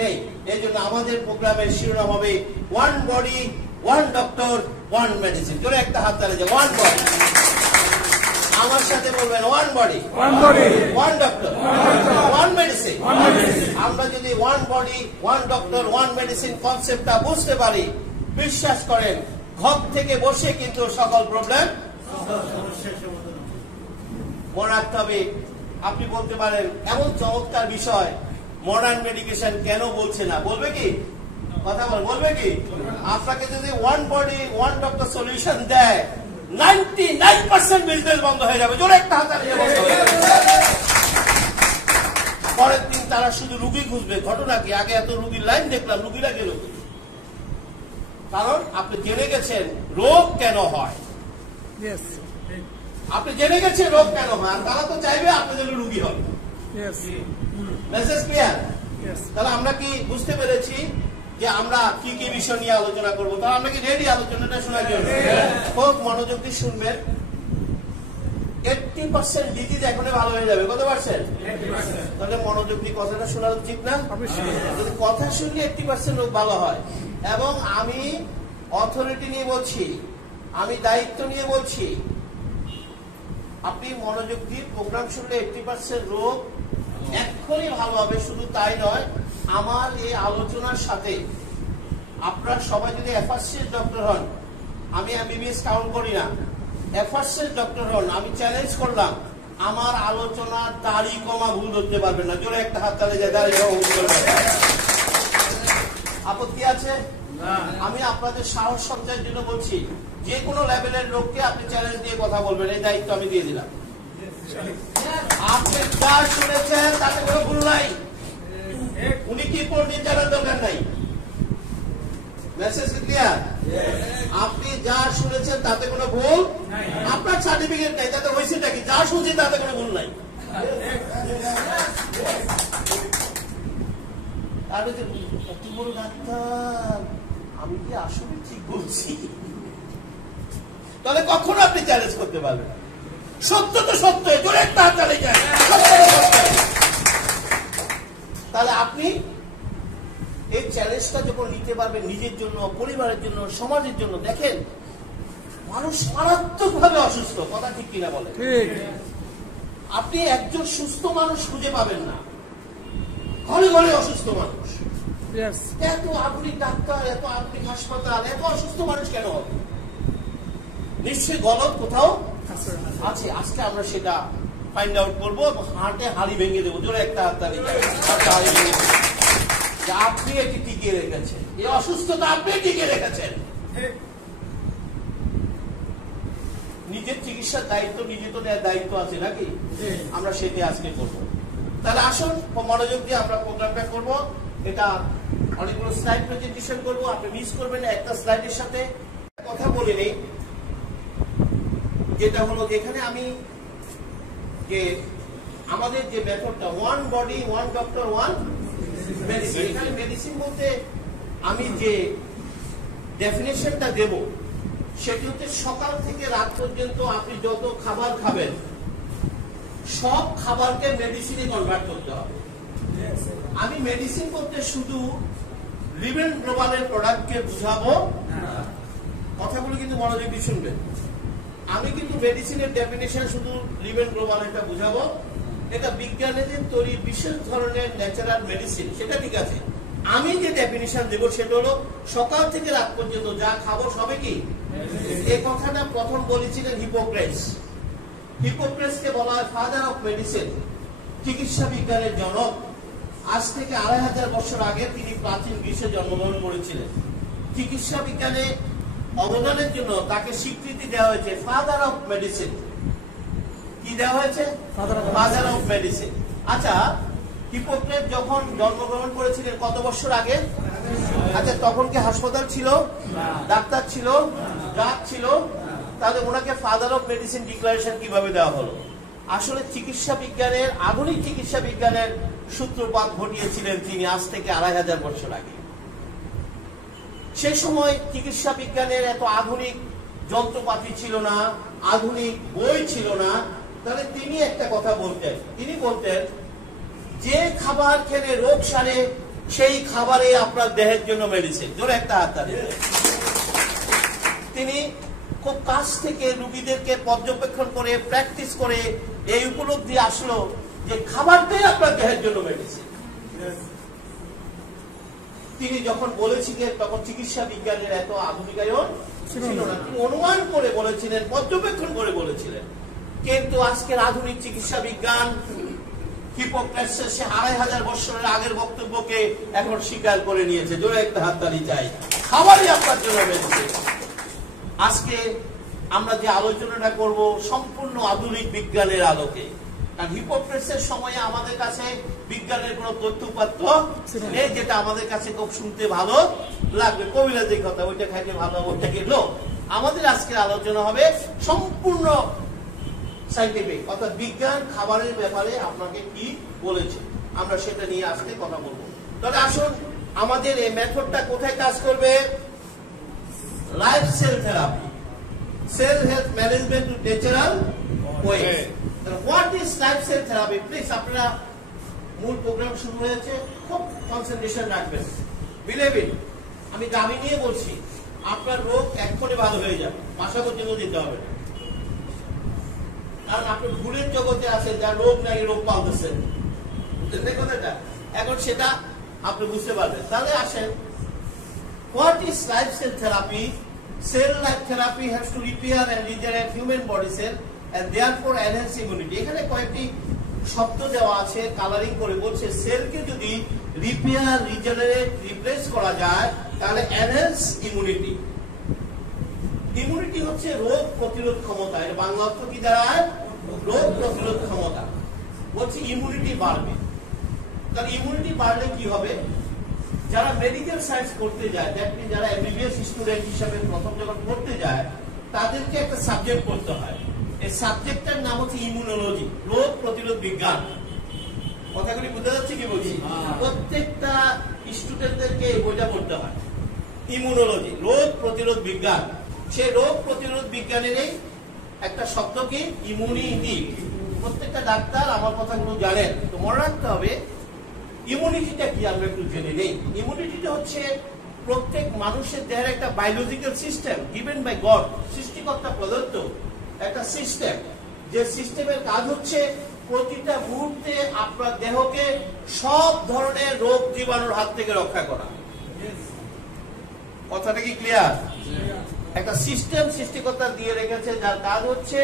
নেই। এই জন্য আমাদের প্রোগ্রামের শিরোনাম হবে one body, one doctor, one medicine. জোরে একটা হাত তালে যে ওয়ান বডি। আমার সাথে বলবেন one body, one doctor, one medicine. আমরা যদি one body, one doctor, one medicine কনসেপ্টটা বুঝতে পারি, বিশ্বাস করেন ঘর থেকে বসে কিন্তু সকল প্রবলেম মনে রাখতে হবে। আপনি বলতে পারেন এমন চমৎকার বিষয় মডার্ন মেডিকেশন কেন বলছে না? বলবে কি? কথা বলবে কি? আপনাকে যদি one body, one doctor solution দেয়, 99% বিজনেস বন্ধ হয়ে যাবে। জোরে একটা হাত তালি বন্ধ হয়ে যাবে। পরের দিন তারা শুধু রুগী খুঁজবে। ঘটনা কি? আগে এত রুগীর লাইন দেখলাম, রুগীরা গেল। কারণ আপনি জেনে গেছেন রোগ কেন হয়। আপনি জেনে গেছেন রোগ কেন হয়, আর তারা তো চাইবে আপনি যেন রুগী হন। Message clear? তাহলে আমরা কি বুঝতে পেরেছি যে আমরা কি কি বিষয় নিয়ে আলোচনা করবো? তাহলে আমরা কি রেডি আলোচনাটা শোনার জন্য? খুব মনোযোগ দিয়ে শুনবেন। 80% ডিজিজ এখনই ভালো হয়ে যাবে। কত পার্সেন্ট? তাহলে মনোযোগ দিয়ে কথাটা শোনা উচিত না? যদি কথা শুনলে 80% রোগ ভালো হয়। এবং আমি অথরিটি নিয়ে বলছি, আমি দায়িত্ব নিয়ে বলছি, আপনি মনোযোগ দিয়ে প্রোগ্রাম শুনলে 80% রোগ এক্ষুনি ভালো হবে। শুধু তাই নয়, আমার এই আলোচনার সাথে আপনারা সবাই যদি এফআরসিএস ডক্টর হন, আমি এমবিবিএস কাউন্ট করি না, এফআরসিএস ডক্টর হন, আমি চ্যালেঞ্জ করলাম, আমার আলোচনার দাড়ি কমা ভুল ধরতে পারবেন না। জোরে একটা হাত তালে যায়, দাড়ি কমা ভুল ধরতে পারবেন। আপত্তি আছে? আমি আপনাদের সাহস সঞ্চয়ের জন্য বলছি, যে কোনো লেভেলের লোককে আপনি চ্যালেঞ্জ দিয়ে কথা বলবেন, এই দায়িত্ব আমি দিয়ে দিলাম। আপনি যা শুনেছেন তাতে কোনো ভুল নাই। উনি কি পণ্ডিত জানার দরকার নাই। Message clear? আপনি যা শুনেছেন তাতে কোনো ভুল, আপনার সার্টিফিকেট নাই, তাতে হয়েছে নাকি? যা শুনছি তাতে কোনো ভুল নাই। আর এত বড় ডাক্তার, আমি কি আসলে ঠিক বলছি? তাহলে কখনো আপনি চ্যালেঞ্জ করতে পারবেন না। সত্য তো সত্য, জোরে একটা হাত তালি যায়। তাহলে আপনি এই চ্যালেঞ্জটা যখন নিতে পারবেন নিজের জন্য, পরিবারের জন্য, সমাজের জন্য। দেখেন, মানুষ মারাত্মক ভাবে অসুস্থ, কথা ঠিক কিনা বলেন? আপনি একজন সুস্থ মানুষ খুঁজে পাবেন না, ঘরে ঘরে অসুস্থ মানুষ। এত আধুনিক ডাক্তার, এত আধুনিক হাসপাতাল, এত অসুস্থ মানুষ কেন হবে? নিশ্চয়ই গলত কোথাও আছে। আজকে আমরা সেটা ফাইন্ড আউট করবো এবং হাটে হাড়ি ভেঙে দেবো। জোরে একটা হাত তালি হাড়ি ভেঙে দেবো। আপনি এটি টিকিয়ে রেখেছেন, এই অসুস্থতা আপনি টিকিয়ে রেখেছেন। নিজের চিকিৎসার দায়িত্ব নিজে তো নেওয়ার দায়িত্ব আছে নাকি? আমরা সেটি আজকে করব। তাহলে আসুন মনোযোগ দিয়ে আমরা প্রোগ্রামটা করব। এটা অনেকগুলো স্লাইড প্রেজেন্টেশন করবো, আপনি মিস করবেন না। একটা স্লাইডের সাথে কথা বলে নেই, যেটা হলো এখানে আমি যে আমাদের যে মেথডটা one body, one doctor, one medicine. এখানে মেডিসিন বলতে আমি যে ডেফিনেশনটা দেব সেটি হচ্ছে সকাল থেকে রাত পর্যন্ত আপনি যত খাবার খাবেন সব খাবারকে মেডিসিনে কনভার্ট করতে হবে। আমি মেডিসিন করতে শুধু লিভেন গ্লোবালের প্রোডাক্টকে বুঝাবো কথাগুলো কিন্তু মনোযোগ দিয়ে শুনবেন। আমি কিন্তু মেডিসিনের ডেফিনেশন শুধু লিভেন গ্লোবাল এটা বুঝাবো, এটা বিজ্ঞানের তৈরি বিশেষ ধরনের ন্যাচারাল মেডিসিন, সেটা ঠিক আছে। আমি যে ডেফিনেশন দেবো সেটা হলো সকাল থেকে রাত পর্যন্ত যা খাবো সবে কি। এই কথাটা প্রথম বলেছিলেন হিপোক্রেটস। হিপোক্রেটসকে বলা হয় ফাদার অফ মেডিসিন, চিকিৎসা বিজ্ঞানের জনক। আজ থেকে 2500 বছর আগে তিনি প্রাচীন গ্রিসে জন্মগ্রহণ করেছিলেন। চিকিৎসা বিজ্ঞানে অবদানের জন্য তাকে স্বীকৃতি দেওয়া হয়েছে ফাদার অফ মেডিসিন। কি দেওয়া হয়েছে? Father of medicine. আচ্ছা, হিপোক্রেট যখন জন্মগ্রহণ করেছিলেন কত বছর আগে? আচ্ছা, তখন কি হাসপাতাল ছিল, ডাক্তার ছিল, ড্রাগ ছিল? তাহলে ওনাকে ফাদার অফ মেডিসিন ডিক্লারেশন কিভাবে দেওয়া হলো? আসলে চিকিৎসা বিজ্ঞানের, আধুনিক চিকিৎসা বিজ্ঞানের সূত্রপাত ঘটিয়েছিলেন তিনি আজ থেকে 2500 বছর আগে। সে সময় চিকিৎসা বিজ্ঞানের এত আধুনিক যন্ত্রপাতি ছিল না, আধুনিক বই ছিল না। তাহলে তিনি একটা কথা বলতেন, তিনি বলতেন যে খাবার খেলে রোগ সারে সেই খাবারে আপনার দেহের জন্য মেডিসিন। জোরে একটা হাত তালি। তিনি খুব কাছ থেকে রোগীদেরকে পর্যবেক্ষণ করে প্র্যাকটিস করে এই উপলব্ধি আসলো যে খাবারটাই আপনার দেহের জন্য মেডিসিন। তিনি যখন বলেছিলেন তখন চিকিৎসা বিজ্ঞানের এত আধুনিকায়ন ছিল না, তিনি অনুমান করে বলেছিলেন, পর্যবেক্ষণ করে বলেছিলেন। কিন্তু আজকের আধুনিক চিকিৎসা বিজ্ঞান হিপোক্রেটসের সে 2500 বছরের আগের বক্তব্যকে এখন স্বীকার করে নিয়েছে। জোরে একটা হাততালি চাই। খাবারই আপনার জন্য মেডিসিন। আজকে আমরা যে আলোচনাটা করব সম্পূর্ণ আধুনিক বিজ্ঞানের আলোকে। কারণ হিপোক্রেটসের সময়ে আমাদের কাছে বিজ্ঞানের কোন তথ্যপাত্র নেই যেটা আমাদের কাছে খুব শুনতে ভালো লাগবে। কবিরাজের কথা, ওইটা খাইতে ভালো, ওইটা খেলো। আমাদের আজকের আলোচনা হবে সম্পূর্ণ সাইন্টিফিক, অর্থাৎ বিজ্ঞান খাবারের ব্যাপারে আপনাকে কি বলেছে, আমরা সেটা নিয়ে আজকে কথা বলবো। তাহলে আসুন, আমাদের এই মেথডটা কোথায় কাজ করবে? Life cell therapy, cell health management to natural way. What is life cell therapy? Please আপনারা, মূল প্রোগ্রাম শুরু হয়েছে, খুব কনসেন্ট্রেশন রাখবেন। বিলিভ ইট, আমি দাবি নিয়ে বলছি, আপনার রোগ এক্ষুনি ভালো হয়ে যাবে, বাসা পর্যন্ত যেতে হবে না। কারণ আপনি ভুলের জগতে আছেন, যার রোগ নাই রোগ পালতেছেন। কথাটা এখন সেটা আপনি বুঝতে পারবেন। তাহলে আসেন, what is life cell therapy? Cell life therapy has to repair and regenerate human body cell and therefore enhance immunity. এখানে কয়েকটি শব্দ দেওয়া আছে, কালারিং করে বলছে সেলকে যদি রিপেয়ার, রিজেনারেট, রিপ্লেস করা যায় তাহলে এনহ্যান্স ইমিউনিটি। ইমিউনিটি হচ্ছে রোগ প্রতিরোধ ক্ষমতা। এর বাংলা অর্থ কি দাঁড়ায়? রোগ প্রতিরোধ ক্ষমতা। বলছে ইমিউনিটি বাড়বে। তাহলে ইমিউনিটি বাড়লে কি হবে? যারা মেডিকেল সায়েন্স করতে যায়, দেখবেন যারা এমবিবিএস স্টুডেন্ট হিসেবে প্রথম যখন পড়তে যায়, তাদেরকে একটা সাবজেক্ট পড়তে হয়। এই সাবজেক্টটার নাম হচ্ছে ইমিউনোলজি, রোগ প্রতিরোধ বিজ্ঞান। কথাগুলি বুঝতে যাচ্ছে কি বলছি? প্রত্যেকটা স্টুডেন্টদেরকে এই বইটা পড়তে হয়। ইমিউনোলজি, রোগ প্রতিরোধ বিজ্ঞান। সেই রোগ প্রতিরোধ বিজ্ঞানের একটা শব্দ কি? ইমিউনিটি। প্রত্যেকটা ডাক্তার আমার কথাগুলো জানেন, তো মনে রাখতে হবে ইমিউনিটিটা কি আমরা একটু জেনে নেই। ইমিউনিটিটা হচ্ছে প্রত্যেক মানুষের দেহের একটা biological system given by God, সৃষ্টিকর্তা প্রদত্ত একটা সিস্টেম। যে সিস্টেমের কাজ হচ্ছে প্রতিটা মুহূর্তে আপনার দেহকে সব ধরনের রোগ জীবাণুর হাত থেকে রক্ষা করা। কথাটা কি ক্লিয়ার? একটা সিস্টেম সৃষ্টিকর্তা দিয়ে রেখেছে যার কাজ হচ্ছে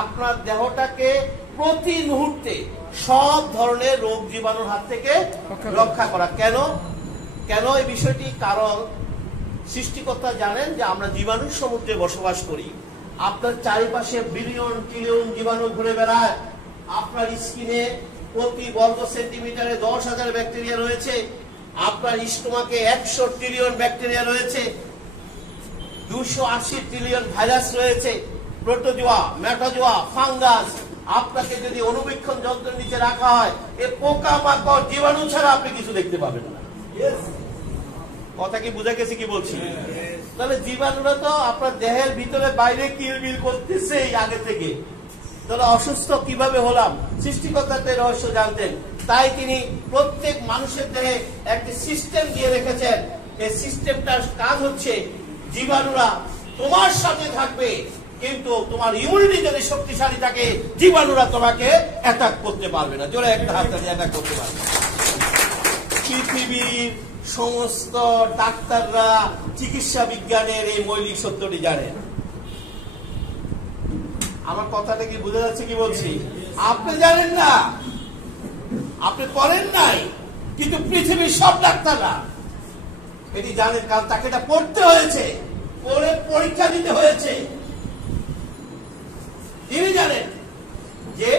আপনার দেহটাকে প্রতি মুহূর্তে সব ধরনের রোগ জীবাণুর হাত থেকে রক্ষা করা। কেন কেন এই বিষয়টি? কারণ সৃষ্টিকর্তা জানেন যে আমরা জীবাণুর সমুদ্রে বসবাস করি। আপনার চারিপাশে বিলিয়ন ট্রিলিয়ন জীবাণু ঘুরে বেড়ায়। আপনার স্কিনে প্রতি বর্গ সেন্টিমিটারে 10,000 ব্যাকটেরিয়া রয়েছে। আপনার স্টোমাকে 100 ট্রিলিয়ন ব্যাকটেরিয়া রয়েছে। 280 ট্রিলিয়ন ভাইরাস রয়েছে, প্রোটোজোয়া, মেটাজোয়া, ফাঙ্গাস। আপনাকে যদি অনুবীক্ষণ যন্ত্রের নিচে রাখা হয়, এ পোকা মাকড় জীবাণু ছাড়া আপনি কিছু দেখতে পাবেন না। কথা কি বুঝা গেছে কি বলছি? তাহলে জীবাণুরা তো আপনার দেহের ভিতরে বাইরে কিলবিল করতেছে আগে থেকে। তাহলে অসুস্থ কিভাবে হলাম? সৃষ্টিকর্তার রহস্য জানতেন, তাই তিনি প্রত্যেক মানুষের দেহে একটি সিস্টেম দিয়ে রেখেছেন। এই সিস্টেমটার কাজ হচ্ছে জীবাণুরা তোমার সাথে থাকবে, কিন্তু তোমার ইমিউনিটি যদি শক্তিশালী থাকে জীবাণুরা তোমাকে অ্যাটাক করতে পারবে না। জোরে একটা হাত দিয়ে অ্যাটাক করতে পারবে। পৃথিবীর সমস্ত ডাক্তাররা চিকিৎসা বিজ্ঞানের এই মৌলিক সত্যটি জানেন। আমার কথাটা কি বুঝা যাচ্ছে কি বলছি? আপনি জানেন না, আপনি করেন নাই, কিন্তু পৃথিবীর সব ডাক্তাররা এটি জানেন, কারণ তাকে এটা পড়তে হয়েছে, পড়ে পরীক্ষা দিতে হয়েছে। তিনি জানেন যে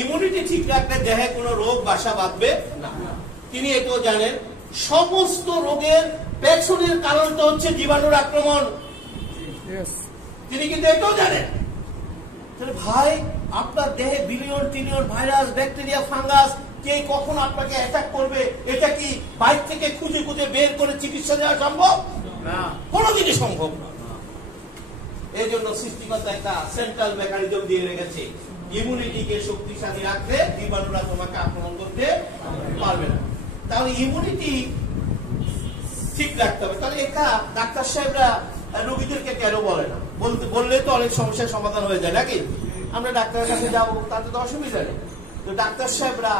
ইমিউনিটি ঠিক রাখলে দেহে কোনো রোগ বাসা বাঁধবে না। তিনি এটাও জানেন সমস্ত রোগের পেছনের কারণটা হচ্ছে জীবাণুর আক্রমণ। তিনি কিন্তু এটাও জানেন। ভাই, আপনার দেহে billion trillion virus, bacteria, fungus কে কখন আপনাকে অ্যাটাক করবে, এটা কি বাইরে থেকে খুঁজে খুঁজে বের করে চিকিৎসা দেওয়া সম্ভব না? কোনোদিনই সম্ভব না। এই জন্য সৃষ্টিকর্তা একটা সেন্ট্রাল মেকানিজম দিয়ে রেখেছে, ইমিউনিটিকে শক্তিশালী রাখলে জীবাণুরা তোমাকে আক্রমণ করতে পারবে না। তাহলে ইমিউনিটি ঠিক রাখতে হবে। তাহলে এটা ডাক্তার সাহেবরা রোগীদেরকে কেন বলে না? বললে তো অনেক সমস্যার সমাধান হয়ে যায় নাকি? আমরা ডাক্তারের কাছে যাবো, তাতে তো অসুবিধা নেই। তো ডাক্তার সাহেবরা,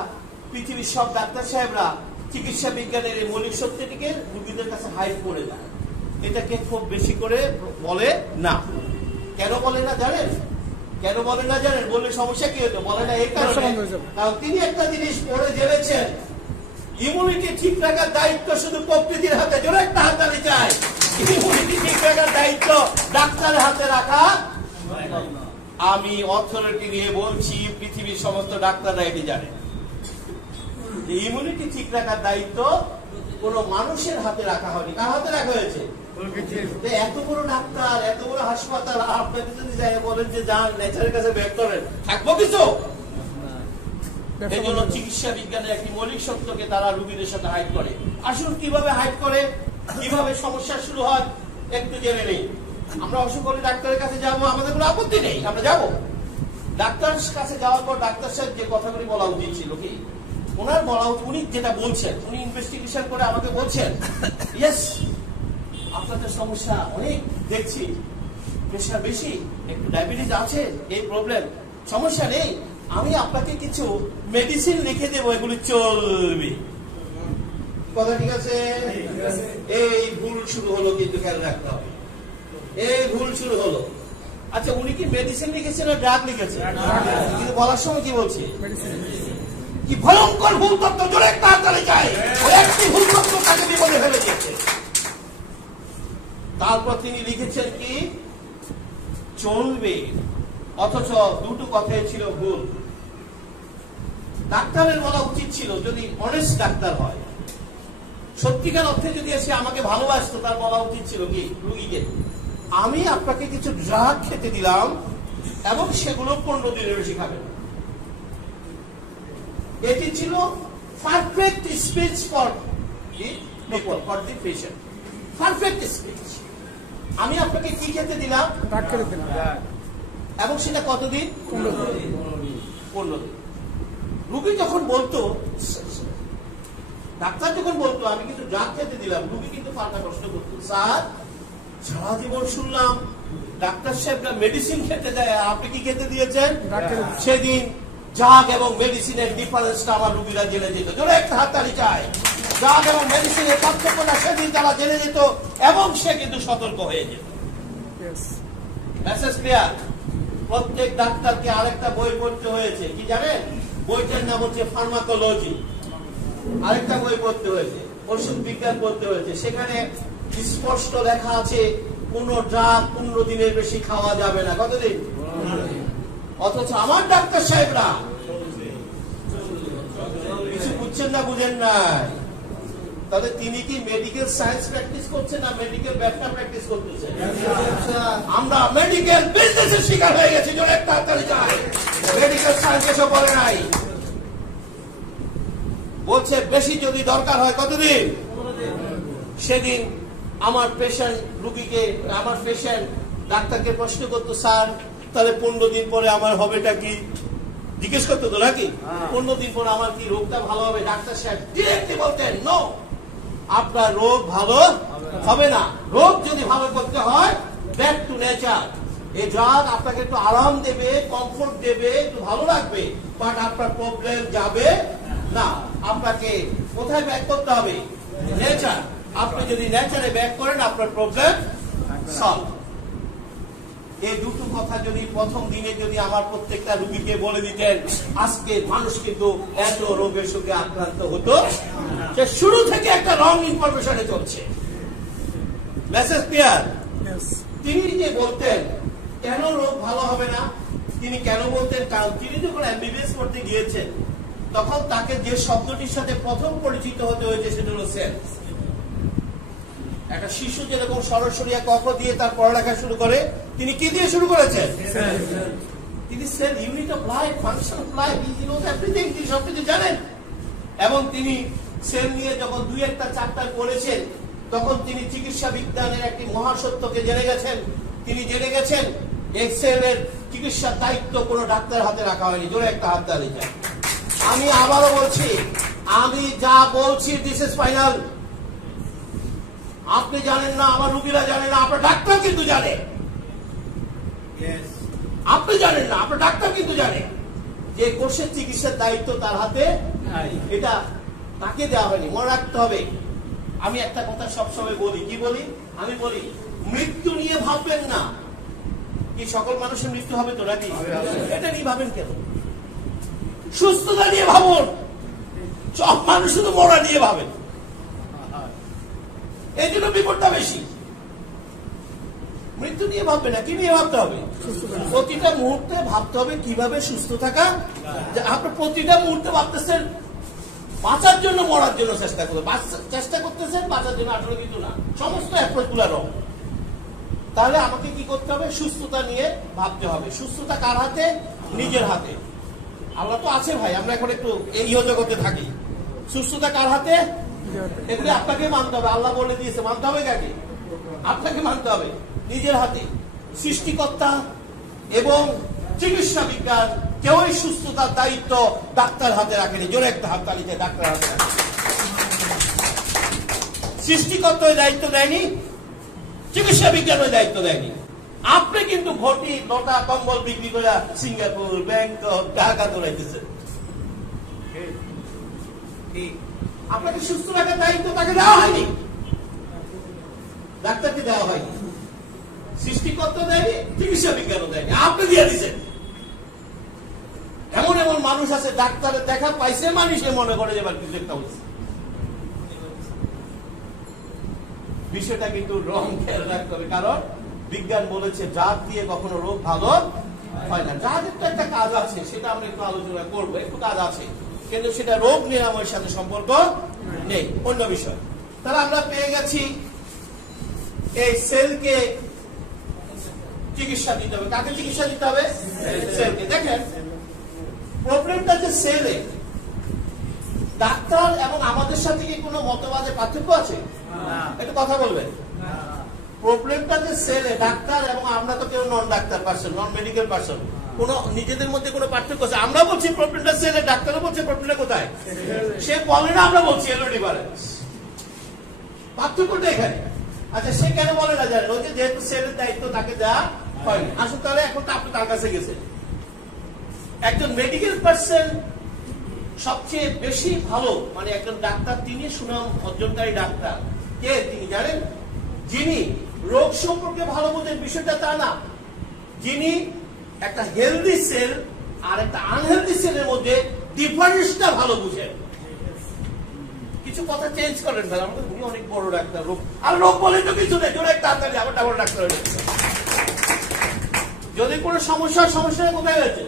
পৃথিবীর সব ডাক্তার সাহেবরা চিকিৎসা বিজ্ঞানের এই মৌলিক সত্যটিকে রোগীদের কাছে হাইড করে দেয়। এটাকে খুব বেশি করে বলে না। কেন বলে না জানেন? কেন বলে না জানেন? বললে সমস্যা কি হতো? বলে না এই কারণে, কারণ তিনি একটা জিনিস পড়ে জেনেছেন, ইমিউনিটি ঠিক রাখার দায়িত্ব শুধু প্রকৃতির হাতে। জোরে একটা হাততালি চাই। ইমিউনিটি ঠিক রাখার দায়িত্ব ডাক্তারের হাতে রাখা। আমি অথরিটি নিয়ে বলছি, পৃথিবীর সমস্ত ডাক্তাররা এটি জানে। ইমিউনিটি ঠিক রাখার দায়িত্ব কোন মানুষের হাতে রাখা হয়নি। কার হাতে রাখা হয়েছে? এত বড় ডাক্তার, এত বড় হাসপাতাল, আপনাকে যদি যাই বলেন যে যান নেচারের কাছে ব্যাক করেন, থাকবো কিছু? এই জন্য চিকিৎসা বিজ্ঞানের একটি মৌলিক সত্যকে তারা রোগীদের সাথে হাইড করে। আসুন কিভাবে হাইড করে, কিভাবে সমস্যা শুরু হয় একটু জেনে নেই। আমরা অসুখ হলে ডাক্তারের কাছে যাবো, আমাদের কোনো আপত্তি নেই, আমরা যাবো। ডাক্তারের কাছে যাওয়ার পর ডাক্তার সাহেব যে কথাগুলি বলা উচিত ছিল, কি ওনার বলা উচিত, উনি যেটা বলছেন, উনি ইনভেস্টিগেশন করে আমাকে বলছেন, ইয়েস আপনাদের সমস্যা অনেক দেখছি, প্রেশার বেশি, একটু ডায়াবেটিস আছে, এই প্রবলেম, সমস্যা নেই, আমি আপনাকে কিছু মেডিসিন লিখে দেবো, এগুলি চলবে। কথা ঠিক আছে? এই ভুল শুরু হলো, কিন্তু খেয়াল রাখতে হবে, এই ভুল শুরু হলো। আচ্ছা, উনি কি মেডিসিন লিখেছেন না ড্রাগ লিখেছেন? কিন্তু বলার সময় কি বলছে? কি ভয়ঙ্কর ভুল তত্ত্ব! জোরে একটা হাততালি চাই। ওই একটি ভুল তত্ত্ব তাকে বিপদে ফেলে দিয়েছে। তারপর তিনি লিখেছেন কি চলবে, অথচ দুটো কথাই ছিল ভুল। ডাক্তারের বলা উচিত ছিল, যদি অনেস্ট ডাক্তার হয়, সত্যিকার অর্থে যদি এসে আমাকে ভালোবাসতো, তার বলা উচিত ছিল কি রোগীকে, আমি আপনাকে কিছু ড্রাগ খেতে দিলাম এবং সেগুলো 15 দিনের বেশি খাবেন। এটি ছিল perfect speech for the patient, perfect speech. আমি আপনাকে কি খেতে দিলাম? এবং সেটা কতদিন? 15 দিন। রোগী যখন বলতো, ডাক্তার যখন বলতো আমি কিন্তু ড্রাগ খেতে দিলাম, রোগী কিন্তু পাল্টা প্রশ্ন করতো, স্যার সারা জীবন শুনলাম ডাক্তার সাহেবরা মেডিসিন খেতে দেয়, আপনি কি খেতে দিয়েছেন? সেদিন ড্রাগ এবং মেডিসিনের ডিফারেন্সটা আমার রোগীরা জেনে যেত। জোরে একটা হাততালি চাই। ড্রাগ এবং মেডিসিনের পার্থক্যটা সেদিন তারা জেনে যেত এবং সে কিন্তু সতর্ক হয়ে যেত। Message clear? প্রত্যেক ডাক্তারকে আরেকটা বই পড়তে হয়েছে, কি জানেন? বইটার নাম হচ্ছে ফার্মাকোলজি। আরেকটা বই পড়তে হয়েছে, ওষুধ বিজ্ঞান পড়তে হয়েছে। সেখানে স্পষ্ট লেখা আছে কোন ড্রাগ 15 দিনের বেশি খাওয়া যাবে না। কতদিন? অথচ আমার ডাক্তার সাহেবরা কিছু বুঝছেন না, বুঝেন নাই। তাহলে তিনি কি মেডিকেল সায়েন্স প্র্যাকটিস করছেন না মেডিকেল ব্যবসা প্র্যাকটিস করতেছেন? আমরা মেডিকেল বিজনেসের শিকার হয়ে গেছি। জোরে একটা হাততালি চাই। মেডিকেল সায়েন্স এসব বলে নাই, বলছে বেশি যদি দরকার হয় কতদিন? সেদিন আমার পেশেন্ট রোগীকে, আমার পেশেন্ট ডাক্তারকে প্রশ্ন করতো, স্যার তাহলে 15 দিন পরে আমার হবেটা কি? জিজ্ঞেস করতো তো নাকি? 15 দিন পরে আমার কি রোগটা ভালো হবে? ডাক্তার সাহেব ডিরেক্টলি বলতেন, নো, আপনার রোগ ভালো হবে না। রোগ যদি ভালো করতে হয় ব্যাক টু নেচার। এই ড্রাগ আপনাকে একটু আরাম দেবে, কমফোর্ট দেবে, একটু ভালো লাগবে, বাট আপনার প্রবলেম যাবে না। আপনাকে কোথায় ব্যাক করতে হবে? নেচার। আপনি যদি নেচারে ব্যাক করেন আপনার প্রবলেম সলভ। এই দুটো কথা যদি প্রথম দিনে যদি আমার প্রত্যেকটা রোগীকে বলে দিতেন, আজকে মানুষ কিন্তু এত রোগের সঙ্গে আক্রান্ত হতো। সে শুরু থেকে একটা রং ইনফরমেশনে চলছে। Message clear? তিনি যে বলতেন কেন রোগ ভালো হবে না, তিনি কেন বলতেন? কারণ তিনি যখন এমবিবিএস করতে গিয়েছেন তখন তাকে যে শব্দটির সাথে প্রথম পরিচিত হতে হয়েছে সেটা হলো সেল। একটা শিশু যেরকম সরাসরি ক খ দিয়ে তার পড়ালেখা শুরু করে, তিনি কি দিয়ে শুরু করেছেন? তিনি cell, unit of life, function of life, he knows everything, তিনি সবকিছু জানেন। এবং তিনি সেল নিয়ে যখন 2-1 চ্যাপ্টার পড়েছেন তখন তিনি চিকিৎসা বিজ্ঞানের একটি মহাসত্যকে জেনে গেছেন। তিনি জেনে গেছেন এই সেলের চিকিৎসার দায়িত্ব কোনো ডাক্তার হাতে রাখা হয়নি। জোরে একটা হাত তালি চাই। আমি আবারও বলছি, আমি যা বলছি দিস ইজ ফাইনাল। আপনি জানেন না, আমার রোগীরা জানে না, আপনার ডাক্তার কিন্তু জানে। আপনি জানেন না, আপনার ডাক্তার কিন্তু জানে যে কোষের চিকিৎসার দায়িত্ব তার হাতে, এটা তাকে দেওয়া হয়নি। মনে রাখতে হবে। আমি একটা কথা সবসময় বলি, কি বলি? আমি বলি মৃত্যু নিয়ে ভাববেন না। কি সকল মানুষের মৃত্যু হবে তো নাকি? এটা নিয়ে ভাবেন কেন? সুস্থতা নিয়ে ভাবুন। সব মানুষ শুধু মরা নিয়ে ভাবেন, এই জন্য বিপদটা বেশি। মৃত্যু নিয়ে ভাববে না, কি নিয়ে ভাবতে হবে? প্রতিটা মুহূর্তে ভাবতে হবে কিভাবে সুস্থ থাকা। আপনি প্রতিটা মুহূর্তে ভাবতেছেন বাঁচার জন্য, মরার জন্য চেষ্টা করতেছেন, বাঁচার জন্য আসলে কিন্তু না। সমস্ত অ্যাপ্রোচ গুলা রং। তাহলে আমাকে কি করতে হবে? সুস্থতা নিয়ে ভাবতে হবে। সুস্থতা কার হাতে? নিজের হাতে। আল্লাহ তো আছে ভাই, আমরা এখন একটু এই জগতে থাকি। সুস্থতা কার হাতে? এগুলি আপনাকে মানতে হবে। আল্লাহ বলে দিয়েছে, মানতে হবে কাকে? আপনাকে মানতে হবে। নিজের হাতে। সৃষ্টিকর্তা এবং চিকিৎসা বিজ্ঞান কেউই সুস্থতার দায়িত্ব ডাক্তার হাতে রাখেনি। জোরে একটা হাত তালি চাই, ডাক্তার হাতে রাখেনি। সৃষ্টিকর্তা ওই দায়িত্ব দেয়নি, চিকিৎসা বিজ্ঞান ওই দায়িত্ব দেয়নি। আপনি কিন্তু ঘটি লতা কম্বল বিক্রি করে সিঙ্গাপুর, ব্যাংকক, ঢাকা দৌড়াইতেছেন। আপনাকে সুস্থ রাখার দায়িত্ব তাকে দেওয়া হয়নি, ডাক্তারকে দেওয়া হয়নি, সৃষ্টিকর্তা দেয়নি, চিকিৎসা বিজ্ঞানও দেয়নি, আপনি দিয়ে দিচ্ছেন। এমন এমন মানুষ আছে ডাক্তারের দেখা পাইছে মানুষে মনে করে যে কিছু একটা হচ্ছে। বিষয়টা কিন্তু রং খেয়াল রাখতে হবে। কারণ বিজ্ঞান বলেছে জাত দিয়ে কখনো রোগ ভালো হয় না। জাতের তো একটা কাজ আছে, সেটা আমরা একটু আলোচনা করবো, একটু কাজ আছে, কিন্তু সেটা রোগ নিরাময়ের সাথে সম্পর্ক নেই, অন্য বিষয়। তাহলে আমরা পেয়ে গেছি এই সেলকে চিকিৎসা দিতে হবে। কাকে চিকিৎসা দিতে হবে? সেলকে। দেখেন প্রবলেমটা যে সেলে, ডাক্তার এবং আমাদের সাথে কি কোনো মতবাদে পার্থক্য আছে? একটু কথা বলবেন। প্রবলেমটা যে সেলে, ডাক্তার এবং আমরা তো কেউ non doctor person, non medical person, কোন নিজেদের মধ্যে কোনো পার্থক্য আছে? আমরা বলছি প্রবলেমটা সেলে, ডাক্তারও বলছে প্রবলেমটা কোথায়? সে বলে না, আমরা বলছি এলো ডিফারেন্স। পার্থক্যটা এখানে। আচ্ছা, সে কেন বলে না? জানেন, ওই যে যেহেতু সেলের দায়িত্ব তাকে দেওয়া হয়নি। আসলে তাহলে এখন তো আপনি তার কাছে গেছেন। একজন মেডিকেল পার্সন সবচেয়ে বেশি ভালো, মানে একজন ডাক্তার, তিনি সুনাম অর্জনকারী ডাক্তার কে তিনি জানেন? যিনি রোগ সম্পর্কে ভালো বোঝেন, বিষয়টা তা না, যিনি একটা হেলদি সেল আর একটা আনহেলদি সেলের মধ্যে ডিফারেন্সটা ভালো বুঝেন। কিছু কথা চেঞ্জ করেন ভাই, আমাদের উনি অনেক বড় ডাক্তার, রোগ আর রোগ বলে তো কিছু নেই, জোরে একটা হাততালি, আমার বড় ডাক্তার হয়ে গেছে। যদি কোনো সমস্যা কোথায় হয়েছে?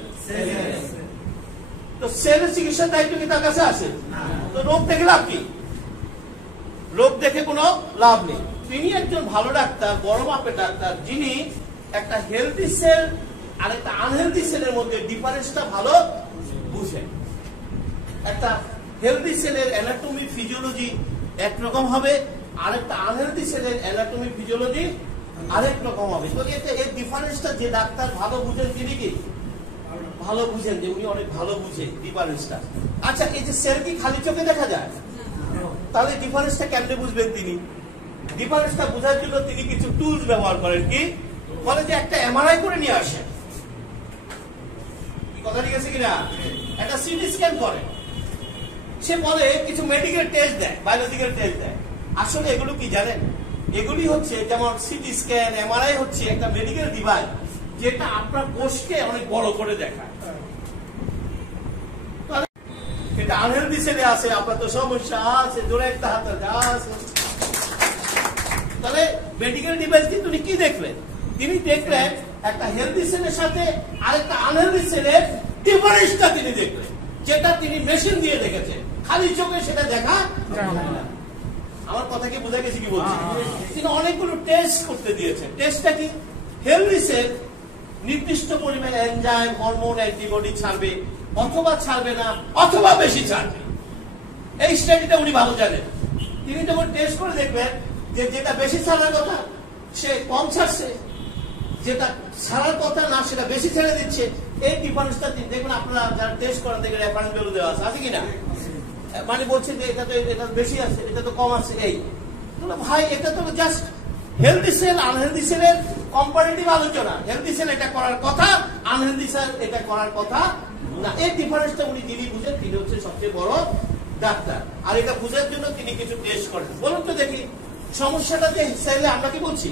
তো সেলের চিকিৎসার দায়িত্ব কি তার কাছে আছে? তো রোগ দেখে লাভ কি? রোগ দেখে কোনো লাভ নেই। তিনি একজন ভালো ডাক্তার, বড় মাপের ডাক্তার, যিনি একটা হেলদি সেল আর একটা আনহেলদি সেলের মধ্যে ডিফারেন্সটা ভালো বুঝেন। একটা হেলদি সেলের অ্যানাটমি ফিজিওলজি একরকম হবে, আর একটা আনহেলদি সেলের অ্যানাটমি ফিজিওলজি আরেক রকম হবে। তো এই ডিফারেন্সটা যে ডাক্তার ভালো বুঝেন, তিনি কি ভালো বুঝেন, যে উনি অনেক ভালো বুঝে ডিফারেন্সটা। আচ্ছা, এই যে সেল কি খালি চোখে দেখা যায়? তাহলে ডিফারেন্সটা কেমনে বুঝবেন তিনি? ডিফারেন্সটা বোঝার জন্য তিনি কিছু টুলস ব্যবহার করেন। কি বলে যে একটা এমআরআই করে নিয়ে আসে, কথা ঠিক আছে কিনা, একটা সিটি স্ক্যান করে, সে বলে কিছু মেডিকেল টেস্ট দেয়, বায়োলজিক্যাল টেস্ট দেয়। আসলে এগুলো কি জানেন, এগুলি হচ্ছে যেমন সিটি স্ক্যান, এমআরআই হচ্ছে একটা মেডিকেল ডিভাইস যেটা আপনার কোষকে অনেক বড় করে দেখায়। এটা আনহেলদি সেলে আছে, আপনার তো সমস্যা আছে, জোরে একটা হাতে আছে। তাহলে মেডিকেল ডিভাইস কিন্তু উনি কি দেখলেন, তিনি দেখলেন একটা হেলদি সেলের সাথে আরেকটা আনহেলদি সেলের ডিফারেন্সটা তিনি দেখলেন, যেটা তিনি মেশিন দিয়ে দেখেছেন, খালি চোখে সেটা দেখা। আমার কথা কি বোঝা গেছে কি বলছি? তিনি অনেকগুলো টেস্ট করতে দিয়েছেন। টেস্টটা কি, হেলদি সেল নির্দিষ্ট পরিমাণে এনজাইম, হরমোন, অ্যান্টিবডি ছাড়বে অথবা ছাড়বে না, অথবা বেশি ছাড়বে। এই স্টাডিটা উনি ভালো জানেন। তিনি যখন টেস্ট করে দেখবেন যে যেটা বেশি ছাড়ার কথা সে কম ছাড়ছে, যেটা ছাড়ার কথা না সেটা বেশি ছেড়ে দিচ্ছে, এই ডিফারেন্সটা দেখবেন আপনারা যারা টেস্ট করেন দেখবেন রেফারেন্স ভ্যালু দেওয়া আছে কিনা, মানে বলছে যে এটা তো এটা বেশি আছে, এটা তো কম আছে। এই ভাই এটা তো জাস্ট হেলদি সেল আনহেলদি সেলের কম্পারেটিভ আলোচনা। হেলদি সেল এটা করার কথা, আনহেলদি সেল এটা করার কথা না। এই ডিফারেন্সটা উনি যিনি বুঝেন তিনি হচ্ছে সবচেয়ে বড় ডাক্তার। আর এটা বুঝার জন্য তিনি কিছু টেস্ট করেন। বলুন তো দেখি, সমস্যাটা যে সেলে আমরা কি বলছি,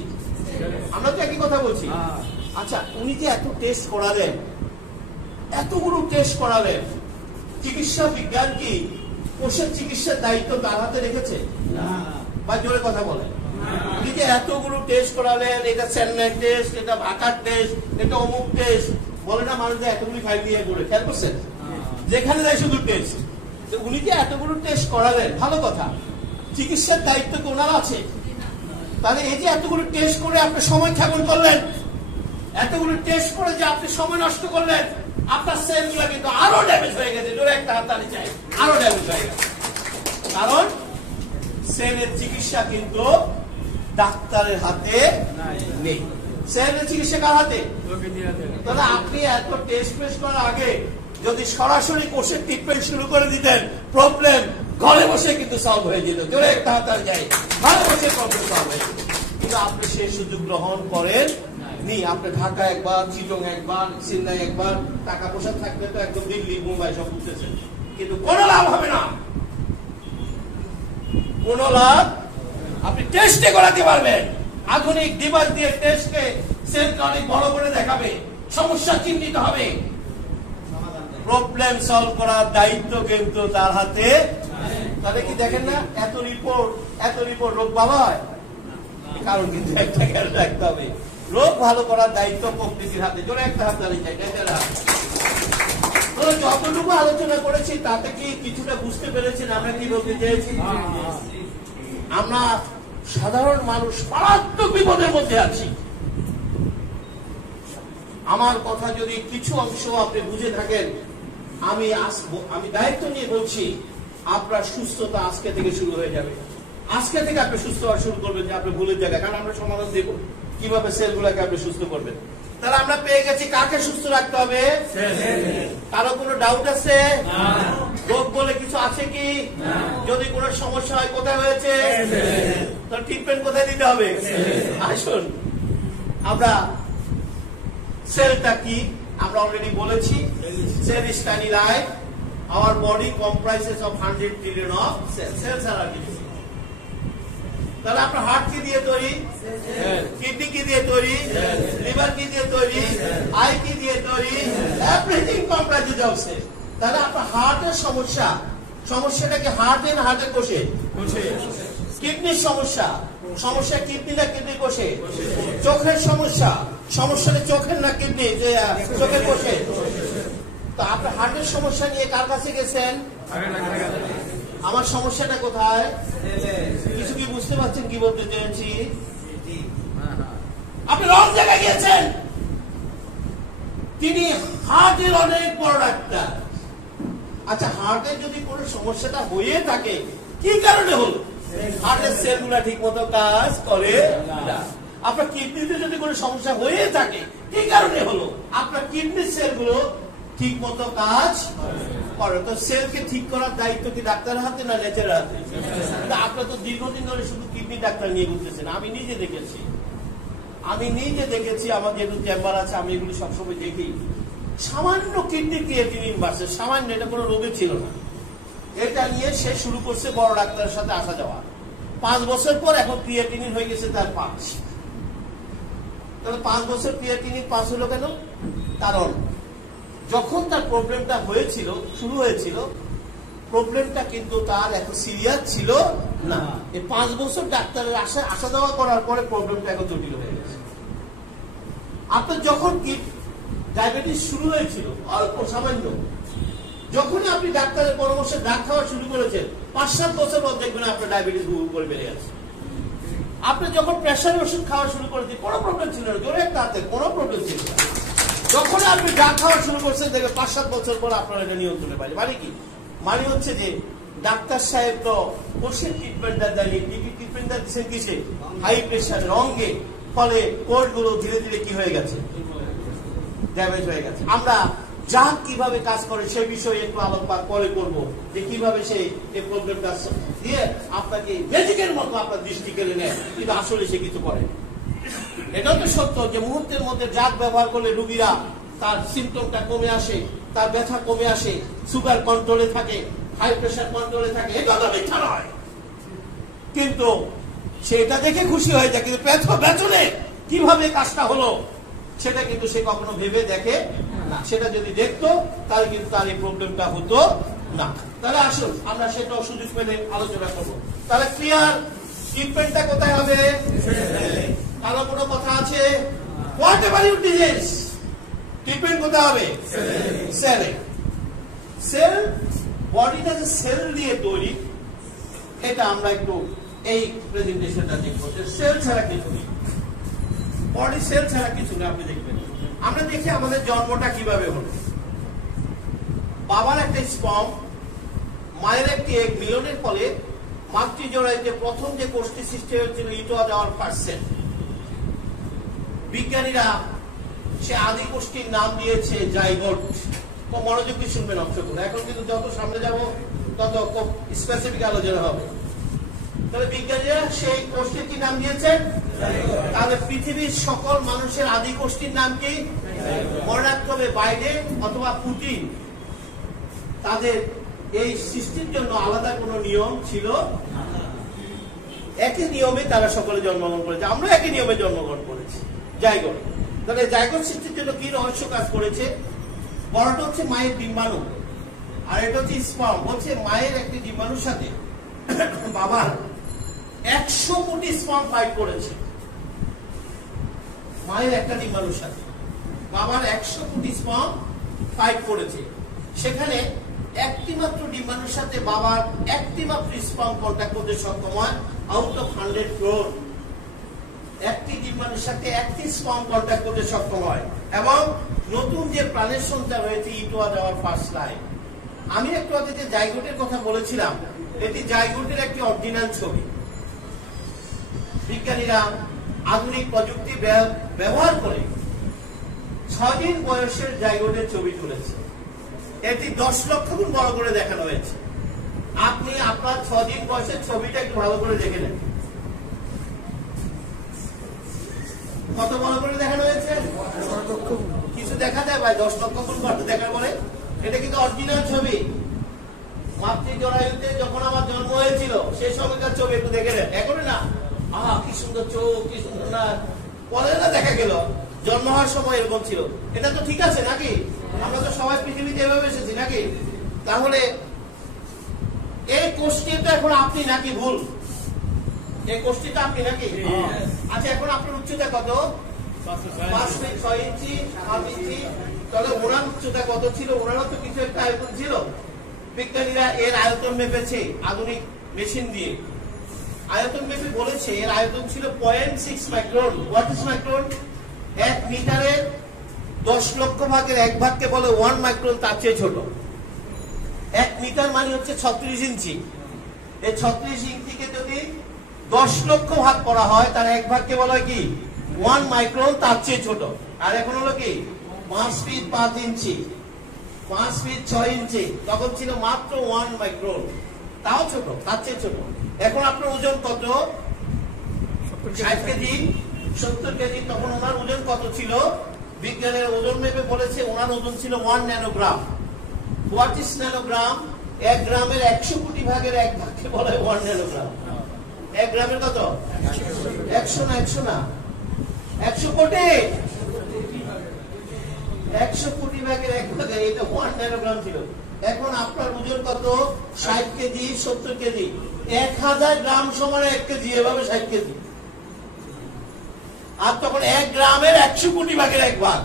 আমরা তো একই কথা বলছি। আচ্ছা, উনি যে এত টেস্ট করালেন, এতগুলো টেস্ট করালেন, চিকিৎসা বিজ্ঞান কি কোষের চিকিৎসার দায়িত্ব তার হাতে রেখেছে? বা জোরে কথা বলেন। উনি যে এতগুলো টেস্ট করালেন, এটা চেন্নাই টেস্ট, এটা ভাটার টেস্ট, এটা অমুক টেস্ট, বলে না মানুষ এতগুলি ফাইল দিয়ে করে, খেয়াল করছেন? যেখানে যায় শুধু টেস্ট। উনি যে এতগুলো টেস্ট করালেন, ভালো কথা, চিকিৎসার দায়িত্ব কি ওনার আছে? তাহলে এই যে এতগুলো টেস্ট করে আপনি সময় ক্ষেপণ করলেন, এতগুলো টেস্ট করে যে আপনি সময় নষ্ট করলেন, আপনার সেলগুলো কিন্তু আরো ড্যামেজ হয়ে গেছে। জোরে একটা হাততালি চাই, আরো ড্যামেজ হয়ে গেছে। কারণ সেলের চিকিৎসা কিন্তু ডাক্তারের হাতে নেই, সেলের চিকিৎসা কার হাতে? তাহলে আপনি এত টেস্ট ফেস্ট করার আগে যদি সরাসরি কোষের ট্রিটমেন্ট শুরু করে দিতেন, প্রবলেম ঘরে বসে কিন্তু সলভ হয়ে যেত। জোরে একটা হাততালি চাই, ঘরে বসে প্রবলেম সলভ হয়ে যেত। কিন্তু আপনি সেই সুযোগ গ্রহণ করেন নি। আপনি ঢাকা একবার, চিটং একবার, চেন্নাই একবার, টাকা পয়সা থাকলে তো একদম দিল্লি, মুম্বাই সব উঠতেছেন, কিন্তু কোনো লাভ হবে না, কোনো লাভ। আপনি টেস্টে করাতে পারবেন, আধুনিক ডিভাইস দিয়ে টেস্টকে সেলকে অনেক বড় করে দেখাবে, সমস্যা চিহ্নিত হবে, প্রবলেম সলভ করার দায়িত্ব কিন্তু তার হাতে। তাহলে কি দেখেন না, এত রিপোর্ট রোগ ভালো হয়? কারণ কিন্তু একটা খেয়াল রাখতে হবে, রোগ ভালো করার দায়িত্ব প্রকৃতির হাতে। জোরে একটা হাত দাঁড়িয়ে যায়। যতটুকু আলোচনা করেছি তাতে কি কিছুটা বুঝতে পেরেছেন আমরা কি বলতে চেয়েছি? আমরা সাধারণ মানুষ মারাত্মক বিপদের মধ্যে আছি। আমার কথা যদি কিছু অংশ আপনি বুঝে থাকেন, আমি দায়িত্ব নিয়ে বলছি, আপনার সুস্থতা আজকে থেকে শুরু হয়ে যাবে। আজকে থেকে আপনি সুস্থ হওয়া শুরু করবেন যে আপনি ভুলের জায়গায়, কারণ আমরা সমাধান দেব কিভাবে সেলগুলোকে আপনি সুস্থ করবেন। তাহলে আমরা পেয়ে গেছি কাকে সুস্থ রাখতে হবে। কারো কোনো ডাউট আছে? রোগ বলে কিছু আছে কি? যদি কোনো সমস্যা হয় কোথায় হয়েছে, তার ট্রিটমেন্ট কোথায় দিতে হবে? আসুন আমরা সেলটা কি আমরা অলরেডি বলেছি। Cell is tiny life, our body comprises of 100 trillion of cell. Cell ছাড়া কিছু। তাহলে আপনার হার্ট কি দিয়ে তৈরি, কিডনি কি দিয়ে তৈরি, লিভার কি দিয়ে তৈরি, আই কি দিয়ে তৈরি, এভরিথিং কম্প্রাইজেস অফ সেল। তাহলে আপনার হার্টের সমস্যাটা কি হার্টের না হার্টের কোষে? কিডনির সমস্যা কিডনি না কিডনি কোষে? চোখের সমস্যাটা চোখের না কিডনি, যে চোখের কোষে? তো আপনার হার্টের সমস্যা নিয়ে কার কাছে গেছেন? আমার সমস্যাটা কোথায়? কিছু কি বুঝতে পারছেন কি বলতে চেয়েছি? আপনি রং জায়গায় গিয়েছেন। তিনি হার্টের অনেক বড় ডাক্তার। আচ্ছা, হার্টের যদি কোনো সমস্যাটা হয়ে থাকে কি কারণে হলো? হার্টের সেলগুলা ঠিক মতো কাজ করে না। আপনার কিডনিতে যদি কোনো সমস্যা হয়ে থাকে কি কারণে হলো? আপনার কিডনির সেলগুলো ঠিক মতো কাজ করে। তো সেলকে ঠিক করার দায়িত্ব কি ডাক্তারের হাতে না নেচারের হাতে? আপনার তো দীর্ঘদিন ধরে শুধু কিডনি ডাক্তার নিয়ে ঘুরতেছেন, আমি নিজে দেখেছি। আমি নিজে দেখেছি, আমার যেহেতু চেম্বার আছে আমি এগুলো সবসময় দেখি, সামান্য কিডনি ক্রিয়েটিনিন বাড়ছে, সামান্য, এটা কোনো রোগে ছিল না। এটা নিয়ে সে শুরু করছে বড় ডাক্তারের সাথে আসা যাওয়া। 5 বছর পর এখন ক্রিয়েটিনিন হয়ে গেছে তার 5। তাহলে 5 বছর ক্রিয়েটিনিন 5 হলো কেন? কারণ যখন তার প্রবলেমটা হয়েছিল, শুরু হয়েছিল, প্রবলেমটা কিন্তু তার এত সিরিয়াস ছিল না। এই 5 বছর ডাক্তারের আসা যাওয়া করার পরে প্রবলেমটা এখন জটিল হয়ে গেছে। আপনার যখন কি ডায়াবেটিস শুরু হয়েছিল অল্প সামান্য, যখনই আপনি ডাক্তারের পরামর্শে ডাক খাওয়া শুরু করেছেন, 5-7 বছর পর দেখবেন আপনার ডায়াবেটিস বহু করে বেড়ে গেছে। আপনি যখন প্রেশারের ওষুধ খাওয়া শুরু করেছেন, কোনো প্রবলেম ছিল না, জোরে একটা হাতে কোনো প্রবলেম ছিল না। যখন আপনি ডাক খাওয়া শুরু করছেন, দেখবেন 5-7 বছর পর আপনার এটা নিয়ন্ত্রণে পারে। মানে কি? মানে হচ্ছে যে ডাক্তার সাহেব তো কোষের ট্রিটমেন্টটা দেয়নি, ট্রিটমেন্টটা দিচ্ছেন কিসে? হাই প্রেশারের অঙ্গে। ফলে কোর্ট গুলো ধীরে ধীরে কি হয়ে গেছে? ড্যামেজ হয়ে গেছে। আমরা যা কিভাবে কাজ করে সে বিষয়ে একটু আলোকপাত পরে করবো, যে কিভাবে সেই এই প্রবলেমটা দিয়ে আপনাকে ম্যাজিকের মতো আপনার দৃষ্টি কেড়ে নেয়, কিন্তু আসলে সে কিছু করে। এটাও তো সত্য যে মুহূর্তের মধ্যে ড্রাগ ব্যবহার করলে রুগীরা তার সিমটমটা কমে আসে, তার ব্যথা কমে আসে, সুগার কন্ট্রোলে থাকে, হাই প্রেশার কন্ট্রোলে থাকে। এটা তো মিথ্যা নয়, কিন্তু সেটা দেখে খুশি হয়ে যায়, কিন্তু পেছনে কিভাবে কাজটা হলো সেটা কিন্তু সে কখনো ভেবে দেখে না। সেটা যদি দেখতো তাহলে কিন্তু তার এই প্রবলেমটা হতো না। তাহলে আসুন আমরা সেটাও সুযোগ পেলে আলোচনা করবো। তাহলে ক্লিয়ার, ট্রিটমেন্টটা কোথায় হবে? কারো কোনো কথা আছে? Whatever you disease, treatment কোথায় হবে? সেলে। সেল, বডিটা যে সেল দিয়ে তৈরি, এটা আমরা একটু এই প্রেজেন্টেশনটা দেখবো। সেল ছাড়া কিছু নেই, বডি সেল ছাড়া কিছু নেই। আপনি দেখবেন, আমরা দেখি আমাদের জন্মটা কিভাবে হলো। বাবার একটা স্পার্ম, মায়ের একটি এগ মিলনের ফলে মাতৃজরায় যে প্রথম যে কোষটি সৃষ্টি হয়েছিল, ইট ওয়াজ আওয়ার ফার্স্ট সেল। বিজ্ঞানীরা সে আদি কোষটির নাম দিয়েছে জাইগোট। তো মনোযোগ দিয়ে শুনবেন অংশ করে, এখন কিন্তু যত সামনে যাব তত খুব স্পেসিফিক আলোচনা হবে। তাহলে বিজ্ঞানীরা সেই কোষটির কি নাম দিয়েছেন? তাহলে পৃথিবীর সকল মানুষের আদি কোষটির নাম কি? মনে রাখতে হবে, বাইডেন অথবা পুতিন, তাদের এই সৃষ্টির জন্য আলাদা কোনো নিয়ম ছিল, একই নিয়মে তারা সকলে জন্মগ্রহণ করেছে, আমরা একই নিয়মে জন্মগ্রহণ করেছি, জাইগোট। তাহলে জাইগোট সৃষ্টির জন্য কি রহস্য কাজ করেছে? বড়টা হচ্ছে মায়ের ডিম্বাণু, আর এটা হচ্ছে স্পার্ম। হচ্ছে মায়ের একটি ডিম্বাণুর সাথে বাবার 100 কোটি স্পার্ম ফাইট করেছে। মায়ের একটা ডিম্বাণুর সাথে বাবার 100 কোটি স্পার্ম ফাইট করেছে। সেখানে একটি মাত্র ডিম্বাণুর সাথে বাবার একটি মাত্র স্পার্ম কন্ট্যাক্ট করতে সক্ষম হয় আউট অফ 100 ক্রোর। একটি ডিম্বাণুর সাথে একটি স্পার্ম কন্ট্যাক্ট করতে সক্ষম হয়। এবং নতুন যে প্রাণের সঞ্চার হয়েছে, ইট ওয়াজ আওয়ার ফার্স্ট লাইফ। আমি একটু আগে যে জাইগোটের কথা বলেছিলাম, এটি জাইগোটের একটি অরিজিনাল ছবি। বিজ্ঞানীরা আধুনিক প্রযুক্তি ব্যবহার করে 6 দিন বয়সের জাইগোটের ছবি তুলেছে। এটি 10 লক্ষ গুণ বড় করে দেখানো হয়েছে। আপনি আপনার 6 দিন বয়সের ছবিটা একটু ভালো করে দেখে নেন, কত বড় করে দেখানো হয়েছে। কিছু দেখা যায় ভাই, 10 লক্ষ গুণ বড় দেখার পরে? এটা কিন্তু অরিজিনাল ছবি। মাতৃজরায়ুতে যখন আমার জন্ম হয়েছিল সেই সময়কার ছবি একটু দেখে নেন। এখন না, আহা কি সুন্দর চোখ, কি সুন্দর না, পরে না দেখা গেল জন্ম হওয়ার সময় এরকম ছিল। এটা তো ঠিক আছে নাকি? আমরা তো সবাই পৃথিবীতে এভাবে এসেছি নাকি? তাহলে এই কোষ্ঠীটা এখন আপনি নাকি ভুল? এই কোষ্ঠীটা আপনি নাকি? আচ্ছা, এখন আপনার উচ্চতা কত? 5 ফিট 6 ইঞ্চি 7 ইঞ্চি। তাহলে ওনার উচ্চতা কত ছিল? ওনারও তো কিছু একটা আয়তন ছিল। বিজ্ঞানীরা এর আয়তন মেপেছে আধুনিক মেশিন দিয়ে। আয়তন মেপে বলেছে এর আয়তন ছিল 0.6 মাইক্রন। What is micron? 1 মিটারের 10 লক্ষ ভাগের 1 ভাগকে বলে 1 মাইক্রন, তার চেয়ে ছোট। 1 মিটার মানে হচ্ছে 36 ইঞ্চি। এই 36 ইঞ্চিকে যদি 10 লক্ষ ভাগ করা হয়, তার 1 ভাগকে বলা হয় কি? 1 মাইক্রন, তার চেয়ে ছোট। আর এখন হলো কি? 5 ফিট 5 ইঞ্চি, 5 ফিট 6 ইঞ্চি। তখন ছিল মাত্র 1 মাইক্রন, তাও ছোট, তার চেয়ে ছোট। এখন আপনার ওজন কত? 60 কেজি, 70 কেজি। তখন ওনার ওজন কত ছিল? বিজ্ঞানের ওজন মেপে বলেছে ওনার ওজন ছিল 1 ন্যানোগ্রাম। What is nanogram? 1 গ্রামের 100 কোটি ভাগের 1 ভাগকে বলা হয় 1 ন্যানোগ্রাম। 1 গ্রামের কত? 100 না, 100 না, 100 কোটি। 100 কোটি ভাগের 1 ভাগে এটা 1 ন্যানোগ্রাম ছিল। এখন আপনার ওজন কত? 60 কেজি, 70 কেজি। 1000 গ্রাম সমান 1 কেজি, এভাবে 60 কেজি। আর তখন 1 গ্রামের 100 কোটি ভাগের 1 ভাগ।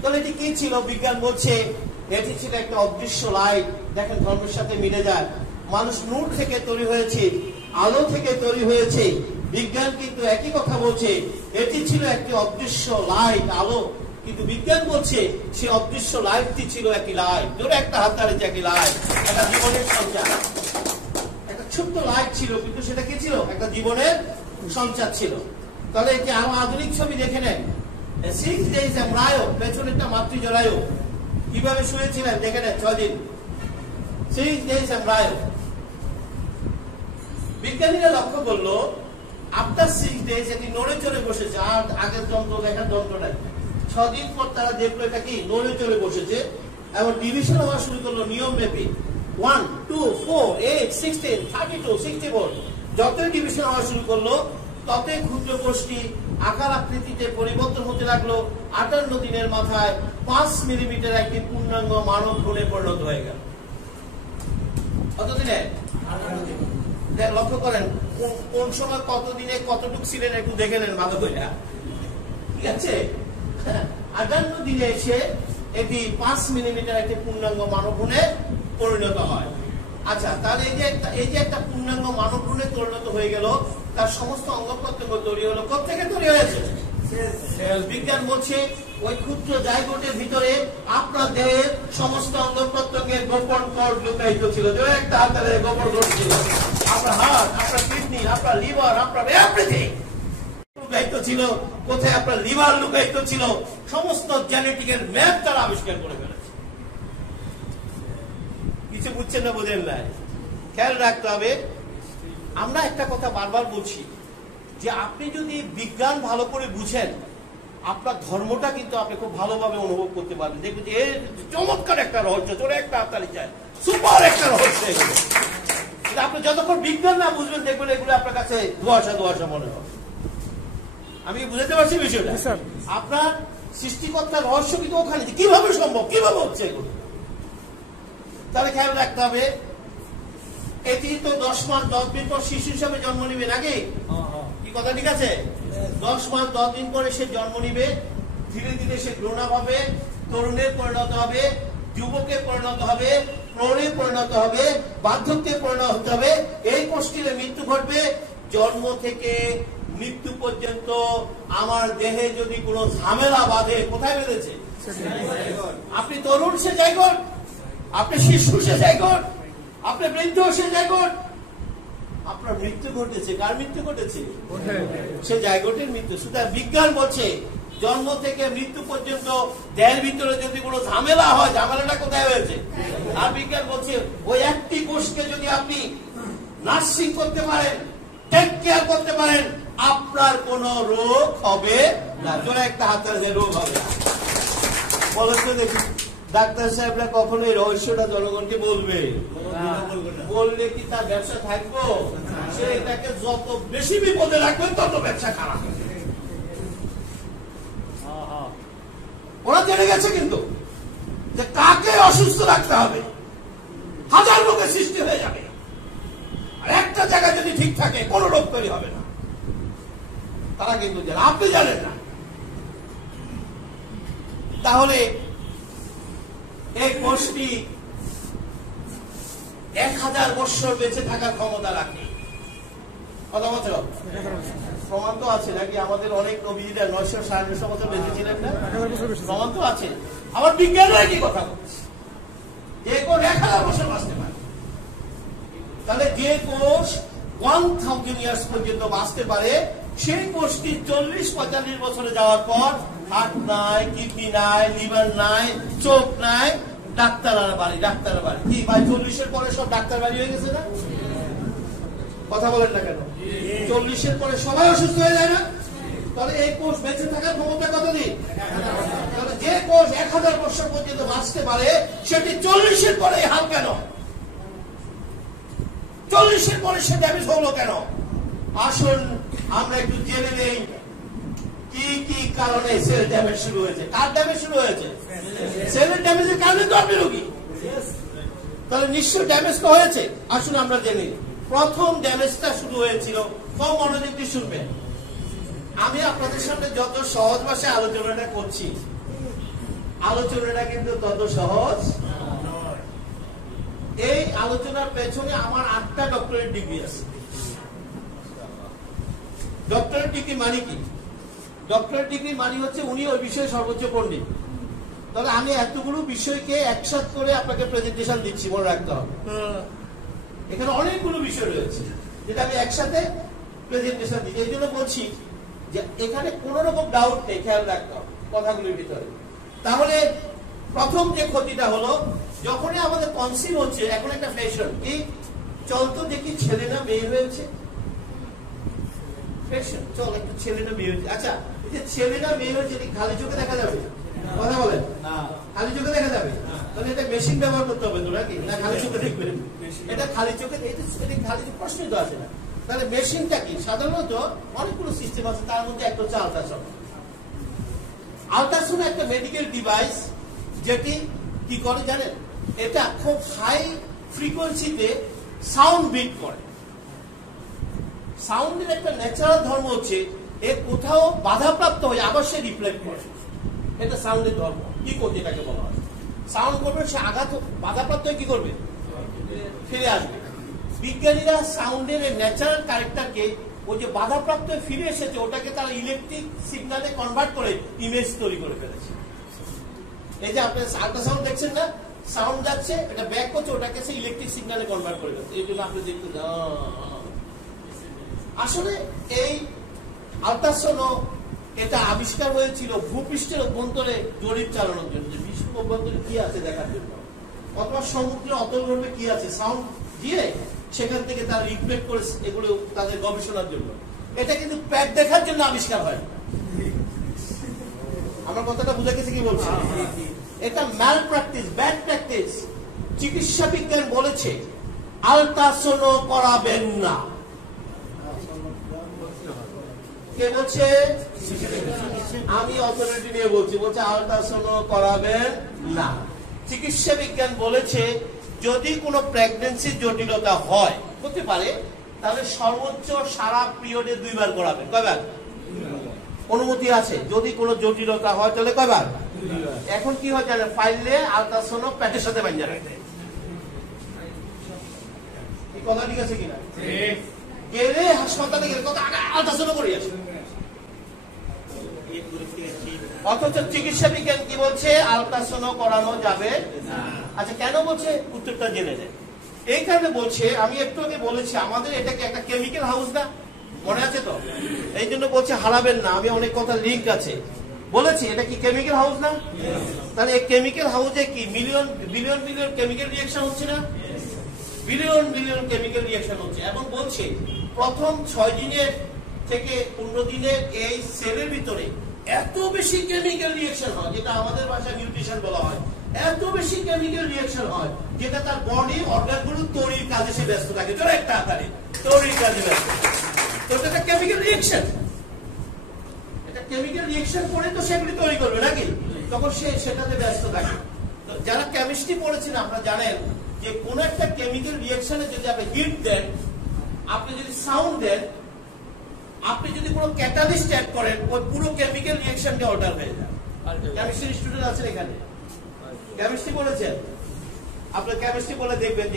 তাহলে এটি কি ছিল? বিজ্ঞান বলছে এটি ছিল একটা অদৃশ্য লাইট। দেখেন ধর্মের সাথে মিলে যায়। মানুষ নূর থেকে তৈরি হয়েছে, আলো থেকে তৈরি হয়েছে। বিজ্ঞান কিন্তু একই কথা বলছে, এটি ছিল একটি অদৃশ্য লাইট, আলো। কিন্তু বিজ্ঞান বলছে সেই অদৃশ্য লাইটটি ছিল একটি লাইট। জোরে একটা হাত তাড়িয়েছে, একটি লাইট, একটা জীবনের সঞ্চার। একটা ছোট্ট লাইট ছিল, কিন্তু সেটা কি ছিল? একটা জীবনের সঞ্চার ছিল। তাহলে এটি আরো আধুনিক ছবি দেখে নেন। 6 days এমব্রায়ো, পেছনেরটা মাতৃ জরায়ু, কিভাবে শুয়েছিলেন দেখে নেন। 6 দিন, 6 days এমব্রায়ো। বিজ্ঞানীরা লক্ষ্য করলো আফটার 6 days এটি নড়ে চড়ে বসেছে, আর আগের যন্ত্র দেখার যন্ত্র নাই। 6 দিন পর তারা দেখলো এটা কি নড়ে চড়ে বসেছে, এবং ডিভিশন হওয়া শুরু করলো নিয়ম মেপে। 1, 2, 4, 8, 16, 32, 64। যতই ডিভিশন হওয়া শুরু করলো ততই ক্ষুদ্র কোষটি আকার আকৃতিতে পরিবর্তন হতে লাগলো। 58 দিনের মাথায় 5 মিলিমিটার একটি পূর্ণাঙ্গ মানব ভ্রূণে পরিণত হয়ে গেল। কতদিনে? লক্ষ্য করেন কোন সময় কত দিনে কতটুকু ছিলেন একটু দেখে নেন ভালো করে, ঠিক আছে? 58 দিনে এসে এটি 5 মিলিমিটার একটি পূর্ণাঙ্গ মানব ভ্রূণে পরিণত হয়। আচ্ছা, তাহলে এই যে একটা পূর্ণাঙ্গ মানব ভ্রূণে পরিণত হয়ে গেল, তার সমস্ত অঙ্গ প্রত্যঙ্গ তৈরি হলো। কোত্থেকে তৈরি হয়েছে? বিজ্ঞান বলছে ওই ক্ষুদ্র জায়গোটের ভিতরে আপনার দেহের সমস্ত অঙ্গ প্রত্যঙ্গের গোপন কোড লুকায়িত ছিল। যে একটা হাতের গোপন কোড ছিল, আপনার হার্ট, আপনার কিডনি, আপনার লিভার, আপনার এভরিথিং লুকায়িত ছিল। কোথায় আপনার লিভার লুকায়িত ছিল, সমস্ত জেনেটিকের ম্যাপ তারা আবিষ্কার করে ফেলেছে। কিছু বুঝছেন না, বোঝেন না? খেয়াল রাখতে হবে। আমরা একটা কথা বারবার বলছি যে আপনি যদি বিজ্ঞান ভালো করে বুঝেন, আপনার ধর্মটা কিন্তু আপনি খুব ভালোভাবে অনুভব করতে পারবেন। দেখবেন যে এর চমৎকার একটা রহস্য, চোরে একটা হাততালি চায়, সুপার একটা রহস্য এগুলো। আপনি যতক্ষণ বিজ্ঞান না বুঝবেন দেখবেন এগুলো আপনার কাছে ধোঁয়াশা ধোঁয়াশা মনে হবে। আমি বুঝতে পারছি বিষয়টা? আপনার সৃষ্টিকর্তার রহস্য কিন্তু ওখানে, কিভাবে সম্ভব, কিভাবে হচ্ছে এগুলো। তাহলে খেয়াল রাখতে হবে, এটি তো 10 মাস 10 দিন পর শিশু হিসাবে জন্ম নিবে নাকি? কি কথা ঠিক আছে? 10 মাস 10 দিন পরে সে জন্ম নিবে। ধীরে ধীরে সে গ্রোন আপ হবে, তরুণে পরিণত হবে, যুবকে পরিণত হবে, প্রৌঢ়ে পরিণত হবে, বার্ধক্যে পরিণত হবে। এই কোষ্ঠীতে মৃত্যু ঘটবে। জন্ম থেকে মৃত্যু পর্যন্ত আমার দেহে যদি কোনো ঝামেলা বাঁধে, কোথায় বেঁধেছে? আপনি তরুণ সে জায়গট, আপনি শিশু সে জায়গট, আপনি বৃদ্ধ সে জায়গট। আপনার মৃত্যু ঘটেছে। কার মৃত্যু ঘটেছে? সে জায়গটের মৃত্যু। সুতরাং বিজ্ঞান বলছে জন্ম থেকে মৃত্যু পর্যন্ত দেহের ভিতরে যদি কোনো ঝামেলা হয়, ঝামেলাটা কোথায় হয়েছে? আর বিজ্ঞান বলছে ওই একটি কোষকে যদি আপনি নার্সিং করতে পারেন, টেক কেয়ার করতে পারেন, আপনার কোনো রোগ হবে না। জোরে একটা হাত ধরে রোগ হবে না। বলেন তো দেখি, ডাক্তার সাহেবরা কখনো এই রহস্যটা জনগণকে বলবে? বললে কি তার ব্যবসা থাকবো? সে এটাকে যত বেশি বিপদে রাখবে তত ব্যবসা খারাপ। ওরা জেনে গেছে কিন্তু যে কাকে অসুস্থ রাখতে হবে। হাজার রোগের সৃষ্টি হয়ে যাবে, আর একটা জায়গায় যদি ঠিক থাকে কোনো রোগ তৈরি হবে না। তারা কিন্তু জানে, আপনি জানেন না। তাহলে এই কোষটি 1000 বছর বেঁচে থাকার ক্ষমতা রাখে। কত বছর? প্রমাণ তো আছে নাকি? আমাদের অনেক নবীরা 900 950 বছর বেঁচে ছিলেন না? প্রমাণ তো আছে। আবার বিজ্ঞানরা কি কথা বলছে যে কোষ 1000 বছর বাঁচতে পারে। তাহলে যে কোষ 1000 ইয়ার্স পর্যন্ত বাঁচতে পারে, সেই কোষটি 40-45 বছরে যাওয়ার পর হার্ট নাই, কিডনি নাই, লিভার নাই, চোখ নাই, ডাক্তার বাড়ি। কি ভাই, 40-এর পরে সব ডাক্তার বাড়ি হয়ে গেছে না? কথা বলেন না কেন? 40-এর পরে সবাই অসুস্থ হয়ে যায় না? তাহলে এই কোষ বেঁচে থাকার ক্ষমতা কতদিন? তাহলে যে কোষ 1000 বছর পর্যন্ত বাঁচতে পারে সেটি 40-এর পরে হাল কেন? 40-এর পরে সে ড্যামেজ হলো কেন? আসুন আমরা একটু জেনে নেই কি কি কারণে সেল ড্যামেজ শুরু হয়েছে। কার ড্যামেজ শুরু হয়েছে? সেলের ড্যামেজের কারণে তো আপনি রোগী। তাহলে নিশ্চয় ড্যামেজ তো হয়েছে। আসুন আমরা জেনে নিই। প্রথম ড্যামেজটা শুরু হয়েছিল, কম মনোযোগ দিয়ে শুনবেন। আমি আপনাদের সামনে যত সহজ ভাষায় আলোচনাটা করছি, আলোচনাটা কিন্তু তত সহজ। এই আলোচনার পেছনে আমার 8টা ডক্টরেট ডিগ্রি আছে। ডক্টরেট ডিগ্রি মানে কি? ডক্টরেট ডিগ্রি মানে হচ্ছে উনি ওই বিষয়ে সর্বোচ্চ পণ্ডিত। তাহলে আমি এতগুলো বিষয়কে একসাথে করে আপনাকে প্রেজেন্টেশন দিচ্ছি, মনে রাখতে হবে। এখানে অনেকগুলো বিষয় রয়েছে যেটা আমি একসাথে প্রেজেন্টেশন দিচ্ছি। এই জন্য বলছি যে এখানে কোন রকম ডাউট নেই, খেয়াল রাখতে হবে কথাগুলির ভিতরে। তাহলে প্রথম যে ক্ষতিটা হলো, যখনই আমাদের কনসিভ হচ্ছে, এখন একটা ফ্যাশন কি চলতো দেখি ছেলে না মেয়ে হয়েছে, ফ্যাশন চল একটু ছেলে না মেয়ে হয়েছে। আচ্ছা, এই যে ছেলে না মেয়ে হয়েছে খালি চোখে দেখা যাবে? কথা বলেন না, খালি চোখে দেখা যাবে? তাহলে এটা মেশিন ব্যবহার করতে হবে তো নাকি? না খালি চোখে দেখবেন? এটা খালি চোখে, এটা খালি প্রশ্নই তো আসে না। তাহলে মেশিনটা কি? সাধারণত অনেকগুলো সিস্টেম আছে, তার মধ্যে একটা হচ্ছে আল্ট্রাসাউন্ড। আল্ট্রাসাউন্ড একটা মেডিকেল ডিভাইস যেটি কি করে জানেন? এটা খুব হাই ফ্রিকোয়েন্সিতে সাউন্ড বিট করে। সাউন্ডের একটা ন্যাচারাল ধর্ম হচ্ছে এ কোথাও বাধাপ্রাপ্ত হয়ে আবার সে রিফ্লেক্ট করে। এটা সাউন্ডের ধর্ম। কি করবে এটাকে বলা হয়? সাউন্ড করবে, সে আঘাত বাধাপ্রাপ্ত হয়ে কি করবে? ফিরে আসবে। বিজ্ঞানীরা সাউন্ডের ন্যাচারাল ক্যারেক্টারকে ওই যে বাধাপ্রাপ্ত হয়ে ফিরে এসেছে ওটাকে তারা ইলেকট্রিক সিগন্যালে কনভার্ট করে ইমেজ তৈরি করে ফেলেছে। এই যে আপনি আল্ট্রাসাউন্ড দেখছেন না, সাউন্ড যাচ্ছে, এটা ব্যাক করছে, ওটাকে সে ইলেকট্রিক সিগন্যালে কনভার্ট করে ফেলছে। এই জন্য আপনি দেখতে আসলে এই আল্ট্রাসাউন্ড এটা আবিষ্কার হয়েছিল ভূপৃষ্ঠের অভ্যন্তরে জরিপ চালানোর জন্য, যে বিশ্ব অভ্যন্তরে কি আছে দেখার জন্য, অথবা সমুদ্রের অতল গর্ভে কি আছে সাউন্ড দিয়ে সেখান থেকে তারা রিফ্লেক্ট করে এগুলো তাদের গবেষণার জন্য। এটা কিন্তু প্যাট দেখার জন্য আবিষ্কার হয়। আমার কথাটা বুঝা গেছে কি বলছি? এটা ম্যাল প্র্যাকটিস, ব্যাড প্র্যাকটিস। চিকিৎসা বিজ্ঞান বলেছে আল্ট্রাসাউন্ড করাবেন না। কে বলছে? আমি অথরিটি নিয়ে বলছি, বলছে আল্ট্রাসাউন্ড করাবেন না। চিকিৎসা বিজ্ঞান বলেছে যদি কোনো প্রেগন্যান্সি জটিলতা হয়, হতে পারে, তাহলে সর্বোচ্চ সারা পিরিয়ডে 2 বার করাবেন। কয়বার? অনুমতি আছে। যদি কোনো জটিলতা হয় তাহলে কয়বার? এখন কি হয় জানেন? ফাইলে আল্ট্রাসাউন্ড প্যাটের সাথে বাঁধা রাখে। এই কথা ঠিক আছে কিনা? গেলে হাসপাতালে গেলে কত আগে আল্ট্রাসাউন্ড করে আসে। অথচ চিকিৎসা বিজ্ঞান কি বলছে? আল্ট্রাসাউন্ড করানো যাবে না। আচ্ছা, কেন বলছে? উত্তরটা জেনে নেন। এই কারণে বলছে, আমি একটু আগে বলেছি আমাদের এটাকে একটা কেমিক্যাল হাউস না, মনে আছে তো? এই জন্য বলছে হারাবেন না। আমি অনেক কথা লিঙ্ক আছে বলেছি, এটা কি কেমিক্যাল হাউস না? তাহলে এই কেমিক্যাল হাউসে কি million billion billion chemical reaction হচ্ছে না? বিলিয়ন বিলিয়ন কেমিক্যাল রিঅ্যাকশন হচ্ছে। এবং বলছে প্রথম 6 দিনের থেকে 15 দিনের এই সেলের ভিতরে এত বেশি কেমিক্যাল রিঅ্যাকশন হয়, যেটা আমাদের ভাষায় নিউট্রিশন বলা হয়। এত বেশি কেমিক্যাল রিঅ্যাকশন হয় যেটা তার বডি অর্গানগুলো তৈরির কাজে সে ব্যস্ত থাকে, জোরে একটা আকারে তৈরির কাজে ব্যস্ত। তো এটা কেমিক্যাল রিঅ্যাকশন। এটা কেমিক্যাল রিঅ্যাকশন করে তো সেগুলি তৈরি করবে নাকি? তখন সে সেটাতে ব্যস্ত থাকে। তো যারা কেমিস্ট্রি পড়েছেন আপনারা জানেন যে কোন একটা কেমিক্যাল রিঅ্যাকশনে যদি আপনি হিট দেন, আপনি যদি সাউন্ড দেন, আপনি যদি কোনো ক্যাটালিস্ট অ্যাড করেন, ওই পুরো কেমিক্যাল রিঅ্যাকশনটা অল্টার হয়ে যায়। কেমিস্ট্রি স্টুডেন্ট আছেন এখানে? কেমিস্ট্রি বলেছেন? আপনার কেমিস্ট্রি বলে দেখবেন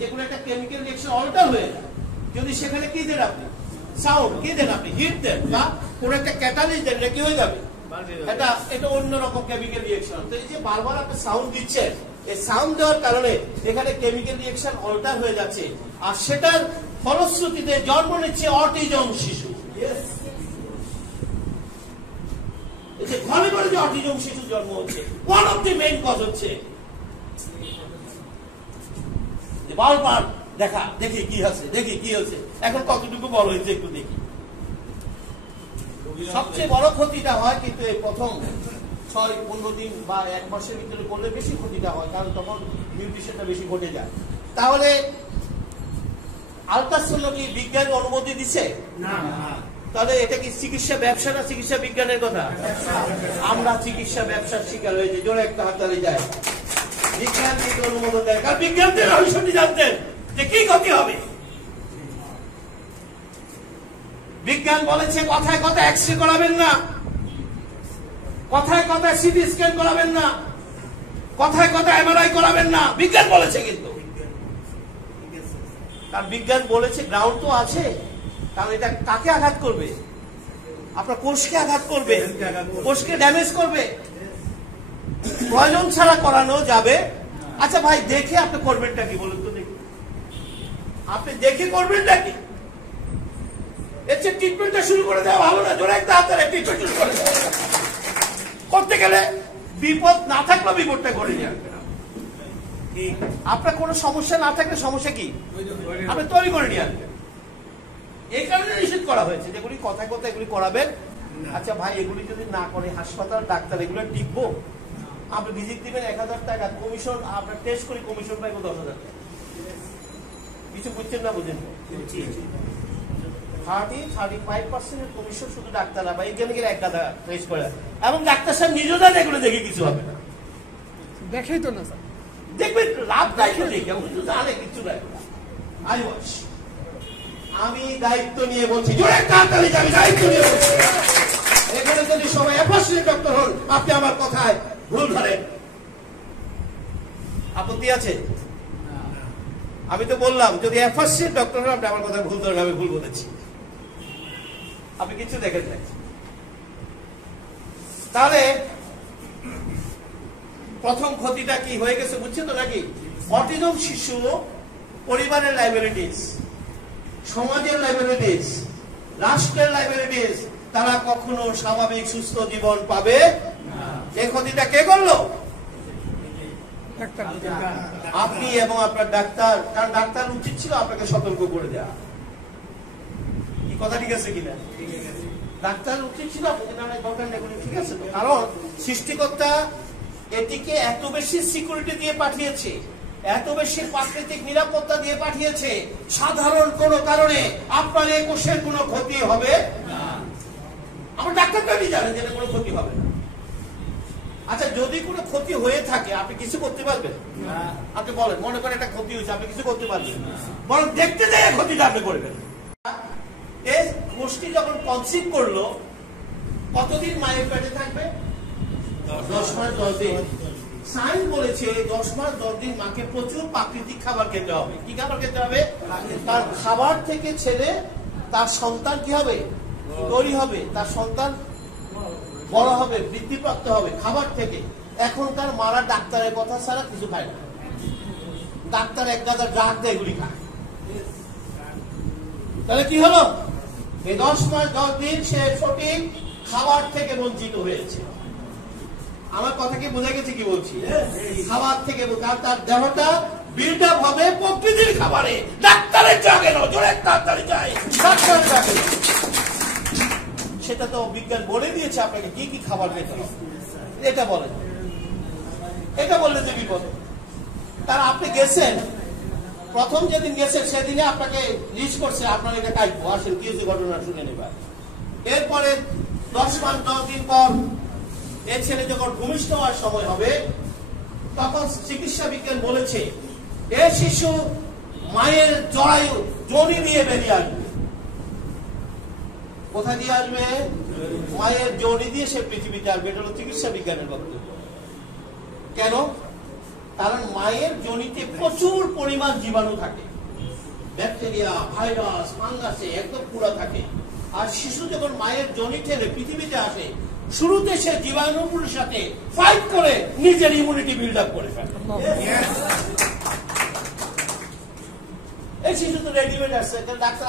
যে কোনো একটা কেমিক্যাল রিঅ্যাকশন অল্টার হয়ে যায় যদি সেখানে কি দেন আপনি? সাউন্ড। কি দেন আপনি? হিট দেন বা কোনো একটা ক্যাটালিস্ট দেন, কি হয়ে যাবে? এটা অন্যরকম কেমিক্যাল রিঅ্যাকশন। তো এই যে বারবার আপনি সাউন্ড দিচ্ছেন, এই সাউন্ড দেওয়ার কারণে এখানে কেমিক্যাল রিঅ্যাকশন অল্টার হয়ে যাচ্ছে, আর সেটার ফলশ্রুতিতে জন্ম নিচ্ছে অটিজম শিশু। এই যে ঘরে ঘরে যে অটিজম শিশু জন্ম হচ্ছে, one of the main cause হচ্ছে বারবার দেখা, দেখি কি আছে, দেখি কি হচ্ছে, এখন কতটুকু বড় হয়েছে একটু দেখি। সবচেয়ে বড় ক্ষতিটা হয় কিন্তু এই প্রথম 6-15 দিন বা 1 মাসের ভিতরে করলে বেশি ক্ষতিটা হয়, কারণ তখন নিউট্রিশনটা বেশি ঘটে যায়। তাহলে আল্ট্রাসাউন্ড কি বিজ্ঞান অনুমতি দিছে? না। তাহলে এটা কি চিকিৎসা ব্যবসা না চিকিৎসা বিজ্ঞানের কথা? আমরা চিকিৎসা ব্যবসার শিকার হয়েছি। জোরে একটা হাততালি যায়। বিজ্ঞান থেকে অনুমোদন দেয়, কারণ বিজ্ঞানদের রহস্যটি জানতেন যে কি ক্ষতি হবে। বিজ্ঞান বলেছে কথায় কথায় এক্সরে করাবেন না, কথায় কথায় সিটি স্ক্যান করাবেন না, কথায় কথায় এমআরআই করাবেন না। বিজ্ঞান বলেছে, কিন্তু কারণ বিজ্ঞান বলেছে গ্রাউন্ড তো আছে, কারণ এটা কাকে আঘাত করবে? আপনার কোষকে আঘাত করবে, কোষকে ড্যামেজ করবে। প্রয়োজন ছাড়া করানো যাবে। আচ্ছা ভাই, দেখে আপনি করবেনটা কি বলুন তো দেখি? আপনি দেখে করবেনটা কি? এর চেয়ে ট্রিটমেন্টটা শুরু করে দেওয়া ভালো না? জোরে একটা হাতে ট্রিটমেন্ট শুরু করে দেওয়া। করতে গেলে বিপদ না থাকলেও বিপদটা করে নিয়ে আসবে। আপনার কোনো সমস্যা না থাকলে সমস্যা কি আপনি তৈরি করে নিয়ে আসবেন। এই কারণে নিষেধ করা হয়েছে যেগুলি কথায় কথায় এগুলি করাবেন। আচ্ছা ভাই, এগুলি যদি না করে হাসপাতাল ডাক্তার এগুলো টিকবো? আপনি ভিজিট দিবেন 1000 টাকা, কমিশন আপনার টেস্ট করে কমিশন পাইবো 10,000 টাকা। কিছু বুঝছেন না? বুঝেন 35% কমিশন শুধু ডাক্তাররা বা এখানে গেলে 1000 টেস্ট করে, এবং ডাক্তার সাহেব নিজেও জানে এগুলো দেখে কিছু হবে না। দেখেই তো না স্যার, দেখবেন লাভ দায়িত্ব দেখে জানে কিছু নাই। আমি দায়িত্ব নিয়ে বলছি, আমি দায়িত্ব নিয়ে বলছি, এখানে যদি সবাই অ্যাপাসিয়েট ডক্টর হন, আপনি আমার কথায় ভুল ধরেন, আপত্তি আছে? আমি তো বললাম যদি অ্যাপাসিয়েট ডক্টর হন আপনি আমার কথায় ভুল ধরেন, আমি ভুল বলেছি। আপনি কিছু দেখেন নাই। তাহলে প্রথম ক্ষতিটা কি হয়ে গেছে বুঝছে তো নাকি? অটিজম শিশু পরিবারের লাইবিলিটিস, সমাজের লাইবিলিটিস, রাষ্ট্রের লাইবিলিটিস, তারা কখনো স্বাভাবিক সুস্থ জীবন পাবে না। এই ক্ষতিটা কে করলো? আপনি এবং আপনার ডাক্তার। কারণ ডাক্তার উচিত ছিল আপনাকে সতর্ক করে দেওয়া। কি কথা ঠিক আছে কিনা? ডাক্তার উচিত ছিল ঠিক আছে তো, কারণ সৃষ্টিকর্তা এটিকে এত বেশি সিকিউরিটি দিয়ে পাঠিয়েছে, এত বেশি প্রাকৃতিক নিরাপত্তা দিয়ে পাঠিয়েছে, সাধারণ কোন কারণে আপনার এই কোষের কোনো ক্ষতি হবে না। আমার ডাক্তার কাজই জানেন যে কোনো ক্ষতি হবে না। আচ্ছা, যদি কোনো ক্ষতি হয়ে থাকে আপনি কিছু করতে পারবেন? আপনি বলেন, মনে করেন একটা ক্ষতি হয়েছে, আপনি কিছু করতে পারবেন? বরং দেখতে যায় ক্ষতিটা আপনি করবেন। এই কোষটি যখন কনসিভ করলো, কতদিন মায়ের পেটে থাকবে? 10 মাস 10 দিন। সায়েন্স বলেছে 10 মাস 10 দিন মাকে প্রচুর প্রাকৃতিক খাবার খেতে হবে। কি খাবার খেতে হবে? তার খাবার থেকে ছেলে তার সন্তান কি হবে? তৈরি হবে, তার সন্তান বড় হবে, বৃদ্ধিপ্রাপ্ত হবে খাবার থেকে। এখনকার মারা ডাক্তারের কথা ছাড়া কিছু খায় না। ডাক্তার এক গাদা ড্রাগ দেয়, এগুলি খায়। তাহলে কি হলো? এই 10 মাস 10 দিন সে সঠিক খাবার থেকে বঞ্চিত হয়েছে। আমার কথা কি বোঝা গেছে কি বলছি? খাবার থেকে, তার দেহটা বিল্ড আপ হবে প্রকৃতির খাবারে, ডাক্তারের জাগে না। জোরে তাড়াতাড়ি যায় ডাক্তারের জাগে। সেটা তো বিজ্ঞান বলে দিয়েছে আপনাকে কি কি খাবার খেতে হবে। এটা বলেন, এটা বললে যে বিপদ। তার আপনি গেছেন, প্রথম যেদিন গেছেন সেদিনে আপনাকে লিস্ট করছে আপনার এটা কাটবো, আসেন কি হয়েছে ঘটনা শুনে নেবার। এরপরে 10 মাস 10 দিন পর এই ছেলে যখন ভূমিষ্ঠ হওয়ার সময় হবে, তখন চিকিৎসা বিজ্ঞান বলেছে এই শিশু মায়ের জরায়ু যোনি দিয়ে বেরিয়ে আসবে। কোথা দিয়ে আসবে? মায়ের যোনি দিয়ে সে পৃথিবীতে আসবে। এটা হলো চিকিৎসা বিজ্ঞানের বক্তব্য। কেন? কারণ মায়ের যোনিতে প্রচুর পরিমাণ জীবাণু থাকে, ব্যাকটেরিয়া, ভাইরাস, ফাঙ্গাসে একদম পুরো থাকে। আর শিশু যখন মায়ের যোনি ঠেলে পৃথিবীতে আসে, শুরুতে সে জীবাণুগুলোর সাথে ফাইট করে নিজের ইমিউনিটি বিল্ড আপ করে ফেলে। এই শিশু তো রেডিমেড আসছে, ডাক্তার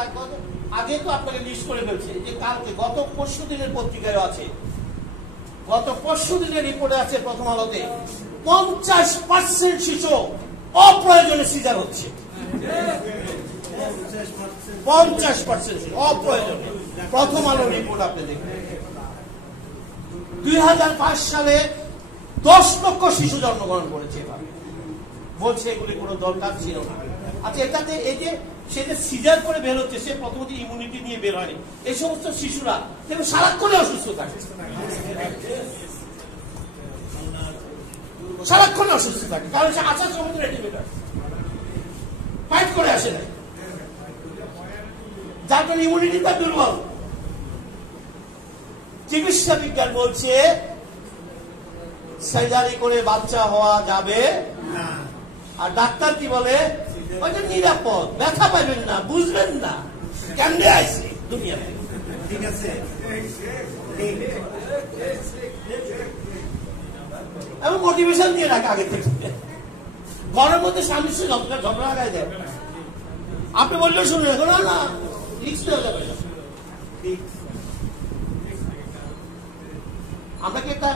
আগে তো আপনাকে লিস্ট করে ফেলছে যে কালকে গত পরশু দিনের পত্রিকায় আছে, গত পরশু দিনের রিপোর্টে আছে প্রথম আলোতে 50% শিশু অপ্রয়োজনে সিজার হচ্ছে। 50% অপ্রয়োজনীয়। প্রথম আলো রিপোর্ট আপনি দেখবেন 2005 সালে 10 লক্ষ শিশু জন্মগ্রহণ করেছে, এভাবে বলছে এগুলি কোনো দরকার ছিল না। আচ্ছা, এটাতে এই যে সে যে সিজার করে বের হচ্ছে, সে প্রথমত ইমিউনিটি নিয়ে বের হয়নি। এই সমস্ত শিশুরা কিন্তু সারাক্ষণে অসুস্থ থাকে, সারাক্ষণে অসুস্থ থাকে, কারণ সে আসার সময় রেডিমেটার ফাইট করে আসে নাই, যার জন্য ইমিউনিটি তার দুর্বল। চিকিৎসা বিজ্ঞান বলছে সার্জারি করে বাচ্চা হওয়া যাবে না, আর ডাক্তার কি বলে ওইটা নিরাপদ, ব্যথা পাবেন না, বুঝবেন না কেমনে আইছে দুনিয়াতে। ঠিক আছে, এবং মোটিভেশন দিয়ে রাখে আগে থেকে। ঘরের মধ্যে স্বামী স্ত্রী ঝগড়া লাগাই দেয়, আপনি বললেও শুনে না, না রিস্ক দেওয়া যাবে না। আমরা কি একটা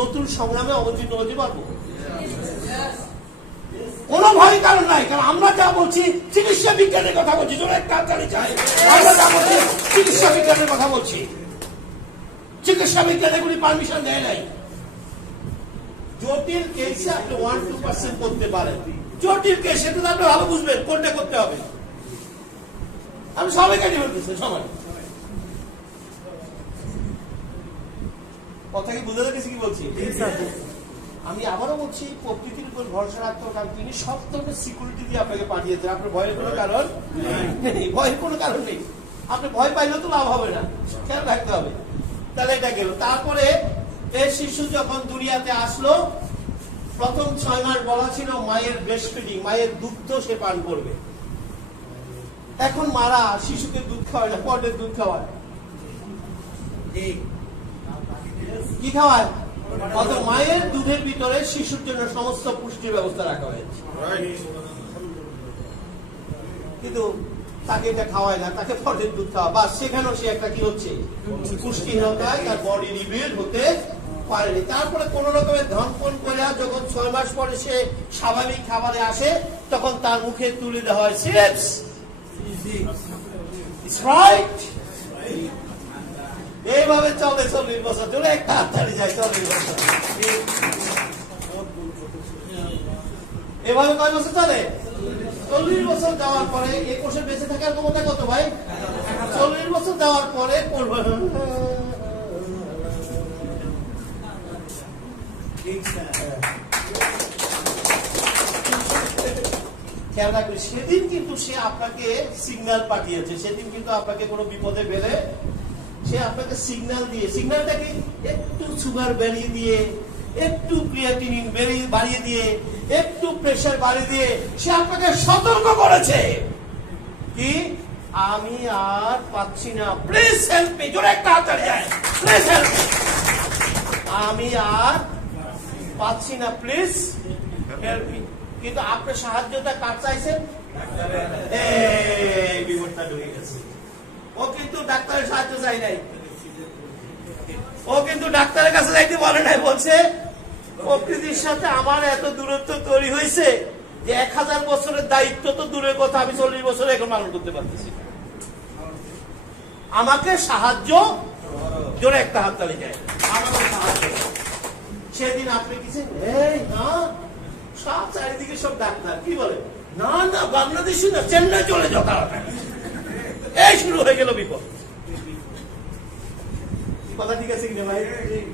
নতুন সংগ্রামে অবতীর্ণ হতে পারবো? কোন ভয় কারণ নাই, কারণ আমরা যা বলছি চিকিৎসা বিজ্ঞানের কথা বলছি, আমরা যা বলছি চিকিৎসা বিজ্ঞানের কথা বলছি। চিকিৎসা বিজ্ঞান এগুলি পারমিশন দেয় নাই। জটিল কেসে আপনি 1-2% করতে পারেন, জটিল কেস সেটা আপনি ভালো বুঝবেন কোনটা করতে হবে। আমি সবাই কাটিয়ে বলতেছি, সবাই কথা কি বুঝে রেখেছি কি বলছি? আমি আবারও বলছি, প্রকৃতির উপর ভরসা রাখতে হবে, কারণ তিনি সব ধরনের সিকিউরিটি দিয়ে আপনাকে পাঠিয়েছেন। আপনার ভয়ের কোনো কারণ নেই, ভয়ের কোনো কারণ নেই। আপনি ভয় পাইলেও তো লাভ হবে না, খেয়াল রাখতে হবে। তাহলে এটা গেল। তারপরে এই শিশু যখন দুনিয়াতে আসলো, প্রথম 6 মাস বলা ছিল মায়ের ব্রেস্ট ফিডিং, মায়ের দুগ্ধ সে পান করবে। এখন মারা শিশুকে দুধ খাওয়ায় না, পটের দুধ খাওয়ায়। কি খাওয়ায়? অত মায়ের দুধের ভিতরে শিশুর জন্য সমস্ত পুষ্টির ব্যবস্থা রাখা হয়েছে, কিন্তু তাকে এটা খাওয়ায় না, তাকে পটের দুধ খাওয়া। বা সেখানেও সে একটা কি হচ্ছে, পুষ্টিহীনতায় তার বডি রিবিল্ড হতে পারেনি। তারপরে কোন রকমের ধনপন করে যখন 6 মাস পরে সে স্বাভাবিক খাবারে আসে, তখন তার মুখে তুলে দেওয়া হয় চিপস, স্প্রাইট। এইভাবে চলে 40 বছর ধরে, একটা হাততালি যায় 40 বছর। এভাবে কয় বছর চলে? 40 বছর যাওয়ার পরে 21 বেঁচে থাকার ক্ষমতা কত ভাই? 40 বছর যাওয়ার পরে খেয়াল রাখবেন, সেদিন কিন্তু সে আপনাকে সিগন্যাল পাঠিয়েছে, সেদিন কিন্তু আপনাকে কোনো বিপদে ফেলে সে আপনাকে সিগন্যাল দিয়ে, সিগন্যালটাকে একটু সুগার বাড়িয়ে দিয়ে, একটু ক্রিয়েটিনিন বাড়িয়ে দিয়ে, একটু প্রেসার বাড়িয়ে দিয়ে সে আপনাকে সতর্ক করেছে কি আমি আর পাচ্ছি না, প্লিজ হেল্প মি। জোরে একটা হাত যায়, প্লিজ হেল্প মি। আমি আর পাচ্ছি না, প্লিজ হেল্প মি। কিন্তু আপনি সাহায্যটা কার চাইছেন? এই বিপদটা ঢুকে গেছে। ও কিন্তু ডাক্তারের সাহায্য চাই নাই, ও কিন্তু ডাক্তারের কাছে যাইতে বলে নাই, বলছে প্রকৃতির সাথে আমার এত দূরত্ব তৈরি হয়েছে যে 1000 বছরের দায়িত্ব তো দূরের কথা, আমি 40 বছরে এখন পালন করতে পারতেছি, আমাকে সাহায্য। জোরে একটা হাততালি যায়, আমাকে সাহায্য। সেদিন আপনি কিছু এই না, সব চারিদিকে সব ডাক্তার কি বলে, না না বাংলাদেশি না, চেন্নাই চলে যাও তাড়াতাড়ি। এই শুরু হয়ে গেল বিপদ। কথা ঠিক আছে কিনা ভাই?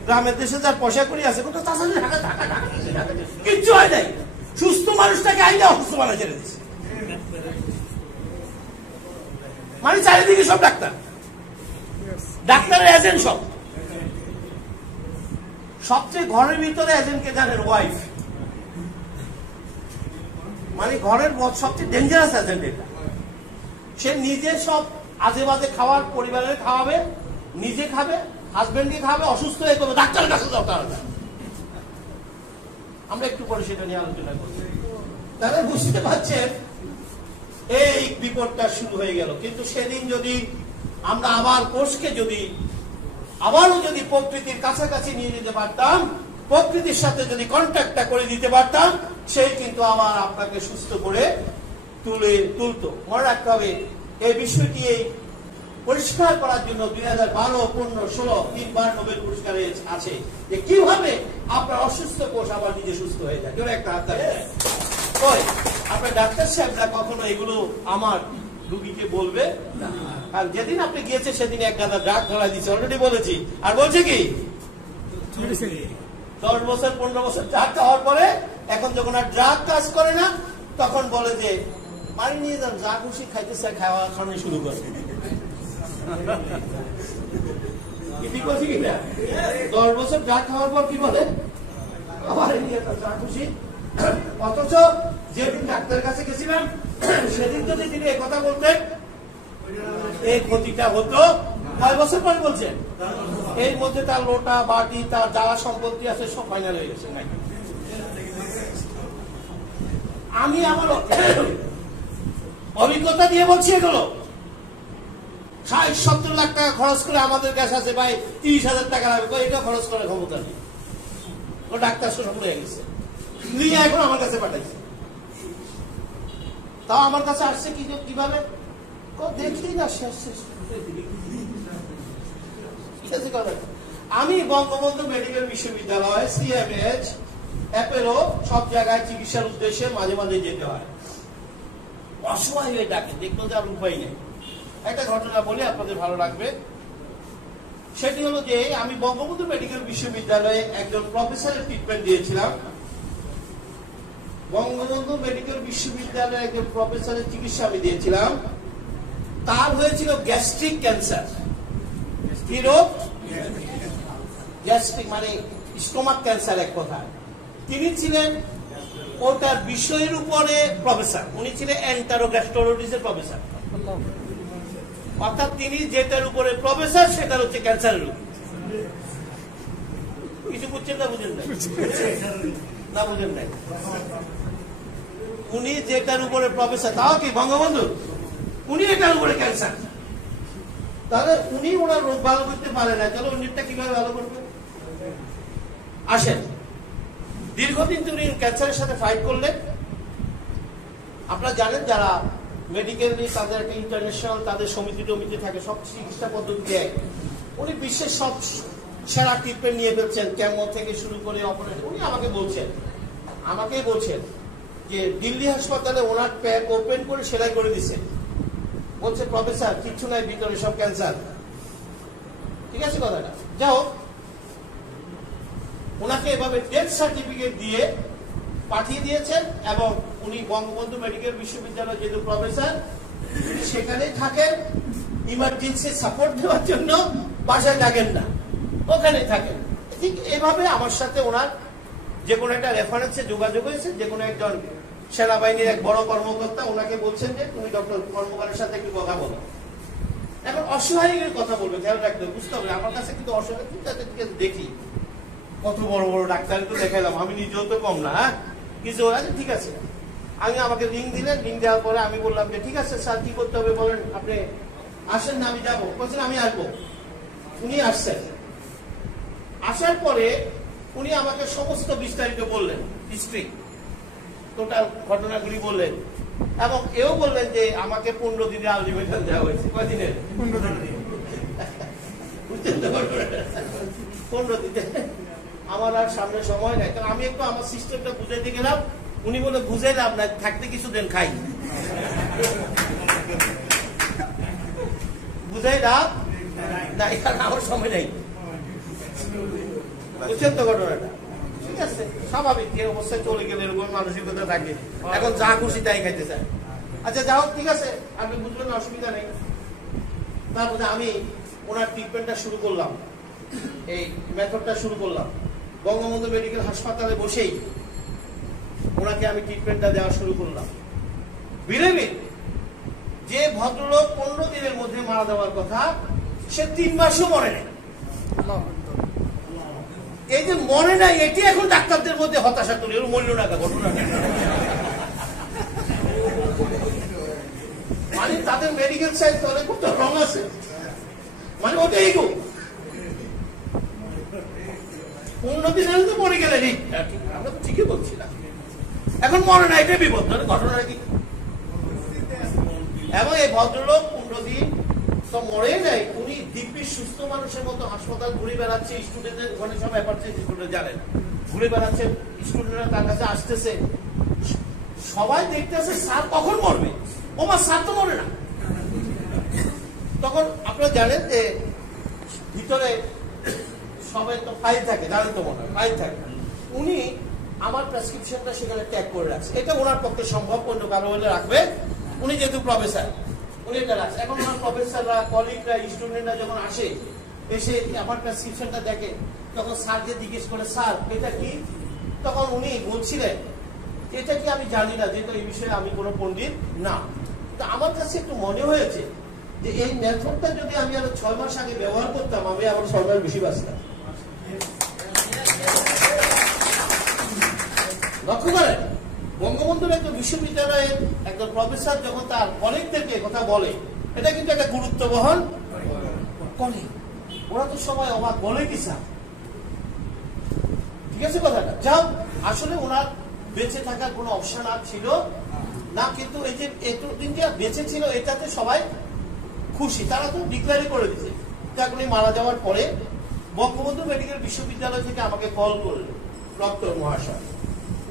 গ্রামের দেশে যার পয়সা করি আছে, কিচ্ছু হয় নাই, সুস্থ মানুষটাকে আইনে অসুস্থ মানুষ ছেড়ে দিচ্ছে। মানে চারিদিকে সব ডাক্তার, ডাক্তারের এজেন্ট সব। সবচেয়ে ঘরের ভিতরে এজেন্টকে জানেন ওয়াইফ, মানে ঘরের সবচেয়ে ডেঞ্জারাস এজেন্ট এটা। সে নিজে সব আজে বাজে খাওয়ার পরিবারের খাওয়াবে, নিজে খাবে, হাজবেন্ডকে খাবে, অসুস্থ হয়ে করবে, ডাক্তারের কাছে যাও তারা। আমরা একটু পরে সেটা নিয়ে আলোচনা করছি। তাহলে বুঝতে পারছেন এই বিপদটা শুরু হয়ে গেল। কিন্তু সেদিন যদি আমরা আবার কোষকে আবারও যদি প্রকৃতির কাছাকাছি নিয়ে যেতে পারতাম, প্রকৃতির সাথে যদি কন্ট্যাক্টটা করে দিতে পারতাম, সেই কিন্তু আবার আপনাকে সুস্থ করে তুলতো। মনে রাখতে হবে এই বিষয়টি পরিষ্কার করার জন্য 2012, 15, 16 তিনবার নোবেল পুরস্কার আছে যে কিভাবে আপনার অসুস্থ কোষ আবার নিজে সুস্থ হয়ে যায়। কেউ একটা হাত ওই আপনার ডাক্তার সাহেবরা কখনো এগুলো আমার রুগীকে বলবে না। আর যেদিন আপনি গিয়েছে সেদিন এক গাদা ড্রাগ ধরা দিচ্ছে, অলরেডি বলেছি। আর বলছে কি 10 বছর 15 বছর ড্রাগ খাওয়ার পরে এখন যখন আর ড্রাগ কাজ করে না তখন বলে যে পানি নিয়ে যান, যা খুশি খাইতে চায় খাওয়া খাওয়ানো শুরু করে। 10 বছর ড্রাগ খাওয়ার পর কি বলে আবার যা খুশি। অথচ যেদিন ডাক্তারের কাছে গেছিলাম সেদিন যদি তিনি এই কথা বলতেন এই ক্ষতিটা হতো। কয় বছর পরে বলছেন? এর মধ্যে তার লোটা বাটি তার যারা সম্পত্তি আছে সব ফাইনাল হয়ে গেছে। আমি আমার অভিজ্ঞতা দিয়ে বলছি এগুলো। 60-70 লাখ টাকা খরচ করে আমাদের কাছে আছে ভাই 30,000 টাকা লাগবে, এটা খরচ করার ক্ষমতা নেই। ও ডাক্তার সব হয়ে গেছে নিয়ে এখন আমার কাছে পাঠাইছে। তাও আমার কাছে আসছে কিভাবে দেখলি না শেষ শেষ। আমি বঙ্গবন্ধু মেডিকেল বিশ্ববিদ্যালয়, সিএমএইচ, অ্যাপেলো সব জায়গায় চিকিৎসার উদ্দেশ্যে মাঝে মাঝে যেতে হয়। অসহায় হয়ে ডাকে, দেখবো যে আর উপায় নেই। একটা ঘটনা বলে আপনাদের ভালো লাগবে। সেটি হলো যে আমি বঙ্গবন্ধু মেডিকেল বিশ্ববিদ্যালয়ে একজন প্রফেসরের ট্রিটমেন্ট দিয়েছিলাম। বঙ্গবন্ধু মেডিকেল বিশ্ববিদ্যালয়ে একজন প্রফেসরের চিকিৎসা আমি দিয়েছিলাম। তার হয়েছিল গ্যাস্ট্রিক ক্যান্সার। কি রোগ? গ্যাস্ট্রিক মানে স্টোমাক ক্যান্সার এক কথা। তিনি ছিলেন ওটার বিষয়ের উপরে প্রফেসর। উনি ছিলেন এন্টারোগ্যাস্ট্রোলজিসের প্রফেসর। অর্থাৎ তিনি যেটার উপরে প্রফেসর সেটার হচ্ছে ক্যান্সারের রোগ। কিছু বুঝছেন না? বুঝেন নাই? না বুঝেন নাই? উনি যেটার উপরে প্রফেসর, তাও কি বঙ্গবন্ধু, উনি এটার উপরে ক্যান্সার। তাহলে উনি ওনার রোগ ভালো করতে পারে না, তাহলে উনিটা কিভাবে ভালো করবে? আসেন, দীর্ঘদিন উনি ক্যান্সারের সাথে ফাইট করলেন। আপনারা জানেন যারা মেডিকেল তাদের একটা ইন্টারন্যাশনাল তাদের সমিতি টমিতি থাকে, সব চিকিৎসা পদ্ধতি দেয়। উনি বিশ্বের সব সেরা ট্রিটমেন্ট নিয়ে ফেলছেন, কেমো থেকে শুরু করে অপারেশন। উনি আমাকে বলছেন যে দিল্লি হাসপাতালে ওনার প্যাক ওপেন করে সেলাই করে দিচ্ছে। বলছে প্রফেসর কিচ্ছু নাই, ভিতরে সব ক্যান্সার। ঠিক আছে কথাটা? যাও, ওনাকে এভাবে ডেথ সার্টিফিকেট দিয়ে পাঠিয়ে দিয়েছেন এবং উনি বঙ্গবন্ধু মেডিকেল বিশ্ববিদ্যালয় যেহেতু প্রফেসর সেখানেই থাকেন। ইমার্জেন্সি সাপোর্ট দেওয়ার জন্য বাসায় থাকেন না, ওখানেই থাকেন। ঠিক এভাবে আমার সাথে ওনার যে কোনো একটা রেফারেন্সে যোগাযোগ হয়েছে। যে কোনো একজন সেনাবাহিনীর এক বড় কর্মকর্তা ওনাকে বলছেন যে তুমি ডক্টর কর্মকারের সাথে একটু কথা বলো। এখন অসহায়ের কথা বলবে, খেয়াল রাখতে বুঝতে হবে। আমার কাছে কিন্তু অসহায় দেখি কত বড় বড় ডাক্তার তো দেখাইলাম, আমি নিজেও তো কম না। হ্যাঁ, কিছু আছে, ঠিক আছে। আমি আমাকে লিঙ্ক দিলেন, লিঙ্ক দেওয়ার পরে আমি বললাম যে ঠিক আছে স্যার, কি করতে হবে বলেন, আপনি আসেন না আমি যাবো। বলছেন আমি আসবো। উনি আসছেন। আসার পরে উনি আমাকে সমস্ত বিস্তারিত বললেন, হিস্ট্রি টোটাল ঘটনাগুলি বললেন এবং এও বললেন যে আমাকে 15 দিনের আলটিমেটাম দেওয়া হয়েছে। কয়দিনের? 15 দিন। বুঝছেন তো? 15 দিনে আমার আর সামনে সময় নাই। কারণ আমি একটু আমার সিস্টেমটা বুঝাইতে গেলাম, উনি বলে বুঝে লাভ নাই, থাকতে কিছু দেন খাই। বুঝাই লাভ নাই, কারণ আমার সময় নেই। বুঝছেন তো ঘটনাটা? ঠিক আছে, স্বাভাবিক যে অবস্থায় চলে গেলে এরকম মানসিকতা থাকে। এখন যা খুশি তাই খাইতে চায়। আচ্ছা যাও, ঠিক আছে, আপনি বুঝবেন, অসুবিধা নেই। তারপরে আমি ওনার ট্রিটমেন্টটা শুরু করলাম, এই মেথডটা শুরু করলাম। বঙ্গবন্ধু মেডিকেল হাসপাতালে বসেই ওনাকে আমি ট্রিটমেন্টটা দেওয়া শুরু করলাম। বিলেবিল যে ভদ্রলোক 15 দিনের মধ্যে মারা যাওয়ার কথা, সে 3 মাসও মরে নেই। এই যে মনে নাই, এটি এখন ডাক্তারদের মধ্যে হতাশা তুলে মূল্য না ঘটনা। মানে তাদের মেডিকেল সায়েন্স অনেক রং আছে, মানে ওটাই গো 15 দিনের তো মরে গেলেন, আমরা তো ঠিকই বলছি না। এখন মনে নাই, এটাই বিপদ। ঘটনা কি এবং এই ভদ্রলোক 15 দিন তো মরে নাই, উনি দিব্যি সুস্থ মানুষের মতো হাসপাতাল ঘুরে বেড়াচ্ছে, স্টুডেন্টদের ওখানে সব অ্যাপার্চেন্ট স্টুডেন্ট জানেন, ঘুরে বেড়াচ্ছে, স্টুডেন্টরা তার কাছে আসতেছে, সবাই দেখতেছে স্যার কখন মরবে, ও মা স্যার তো মরে না। তখন আপনারা জানেন যে ভিতরে সবাই তো ফাইল থাকে, জানেন তো মনে হয় ফাইল থাকে, উনি আমার প্রেসক্রিপশনটা সেখানে ট্যাগ করে রাখছে। এটা ওনার পক্ষে সম্ভব, অন্য কারো হলে রাখবে, উনি যেহেতু প্রফেসর উনি এটা রাখছে। এখন আমার প্রফেসররা, কলিগরা, স্টুডেন্টরা যখন আসে, এসে আমার প্রেসক্রিপশনটা দেখে, তখন স্যারকে জিজ্ঞেস করে স্যার এটা কি, তখন উনি বলছিলেন এটা কি আমি জানি না, যেহেতু এই বিষয়ে আমি কোনো পণ্ডিত না। তো আমার কাছে একটু মনে হয়েছে যে এই মেথডটা যদি আমি আরো 6 মাস আগে ব্যবহার করতাম, আমি আমার 6 মাস বেশি বাঁচতাম। লক্ষ্য করেন, বঙ্গবন্ধুর একটা বিশ্ববিদ্যালয়ের একজন প্রফেসর যখন তার কলিগদেরকে কথা বলে, এটা কিন্তু একটা গুরুত্ব বহন করে। ওরা তো সবাই অবাক, বলে কি স্যার, ঠিক আছে কথাটা। যাও, আসলে ওনার বেঁচে থাকার কোনো অপশন আর ছিল না, কিন্তু এই যে এতদিন যে বেঁচে ছিল এটাতে সবাই খুশি, তারা তো ডিক্লেয়ারই করে দিচ্ছে। উনি মারা যাওয়ার পরে বঙ্গবন্ধু মেডিকেল বিশ্ববিদ্যালয় থেকে আমাকে কল করলেন ডক্টর মহাশয়,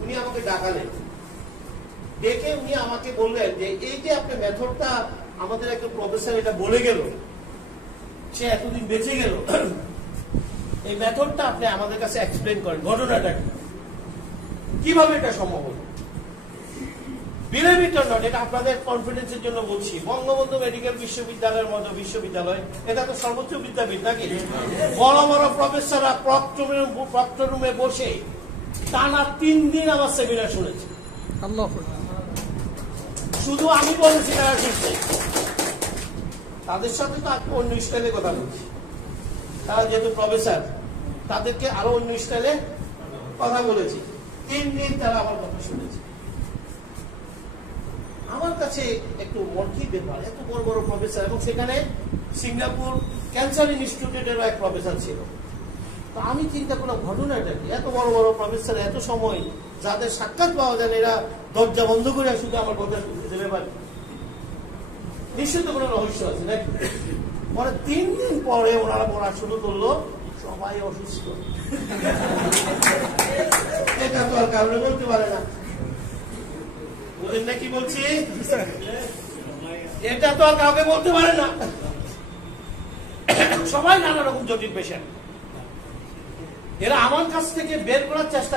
উনি আমাকে ডাকালেন, ডেকে উনি আমাকে বললেন যে এই যে আপনি মেথডটা আমাদের একটা প্রফেসর এটা বলে গেল, সে এতদিন বেঁচে গেল, এই মেথডটা আপনি আমাদের কাছে এক্সপ্লেন করেন, ঘটনাটা কিভাবে এটা সম্ভব হলো। বিলিভ ইট অর নট, এটা আপনাদের কনফিডেন্সের জন্য বলছি, বঙ্গবন্ধু মেডিকেল বিশ্ববিদ্যালয়ের মতো বিশ্ববিদ্যালয়, এটা তো সর্বোচ্চ বিদ্যাপীঠ নাকি, বড় বড় প্রফেসররা প্রক্টর রুমে বসে টানা 3 দিন আমার সেমিনার শুনেছে। শুধু আমি বলেছি তারা শুনছে, তাদের সাথে তো অন্য স্টাইলে কথা বলছি, তারা যেহেতু প্রফেসর তাদেরকে আরো অন্য স্টাইলে কথা বলেছি। 3 দিন তারা আমার কথা শুনেছে। আমার কাছে একটু মর্কিক ব্যাপার, এত বড় বড় প্রফেসর, এবং সেখানে সিঙ্গাপুর ক্যান্সার ইনস্টিটিউটেরও এক প্রফেসর ছিল। তো আমি চিন্তা করলাম ঘটনাটা কি, এত বড় বড় প্রফেসর এত সময় যাদের সাক্ষাৎ পাওয়া যায়, এরা দরজা বন্ধ করে শুধু আমার কথা শুনতে দেবে পারে, নিশ্চিত কোনো রহস্য আছে নাকি। পরে 3 দিন পরে ওনারা বলা শুরু করলো সবাই অসুস্থ, এটা তো আর কারণে বলতে পারে না, বলেন না কি বলছি, এটা তো আর কাউকে বলতে পারে না, সবাই নানা রকম জটিল পেশেন্ট। এরা আমার কাছ থেকে বের করার চেষ্টা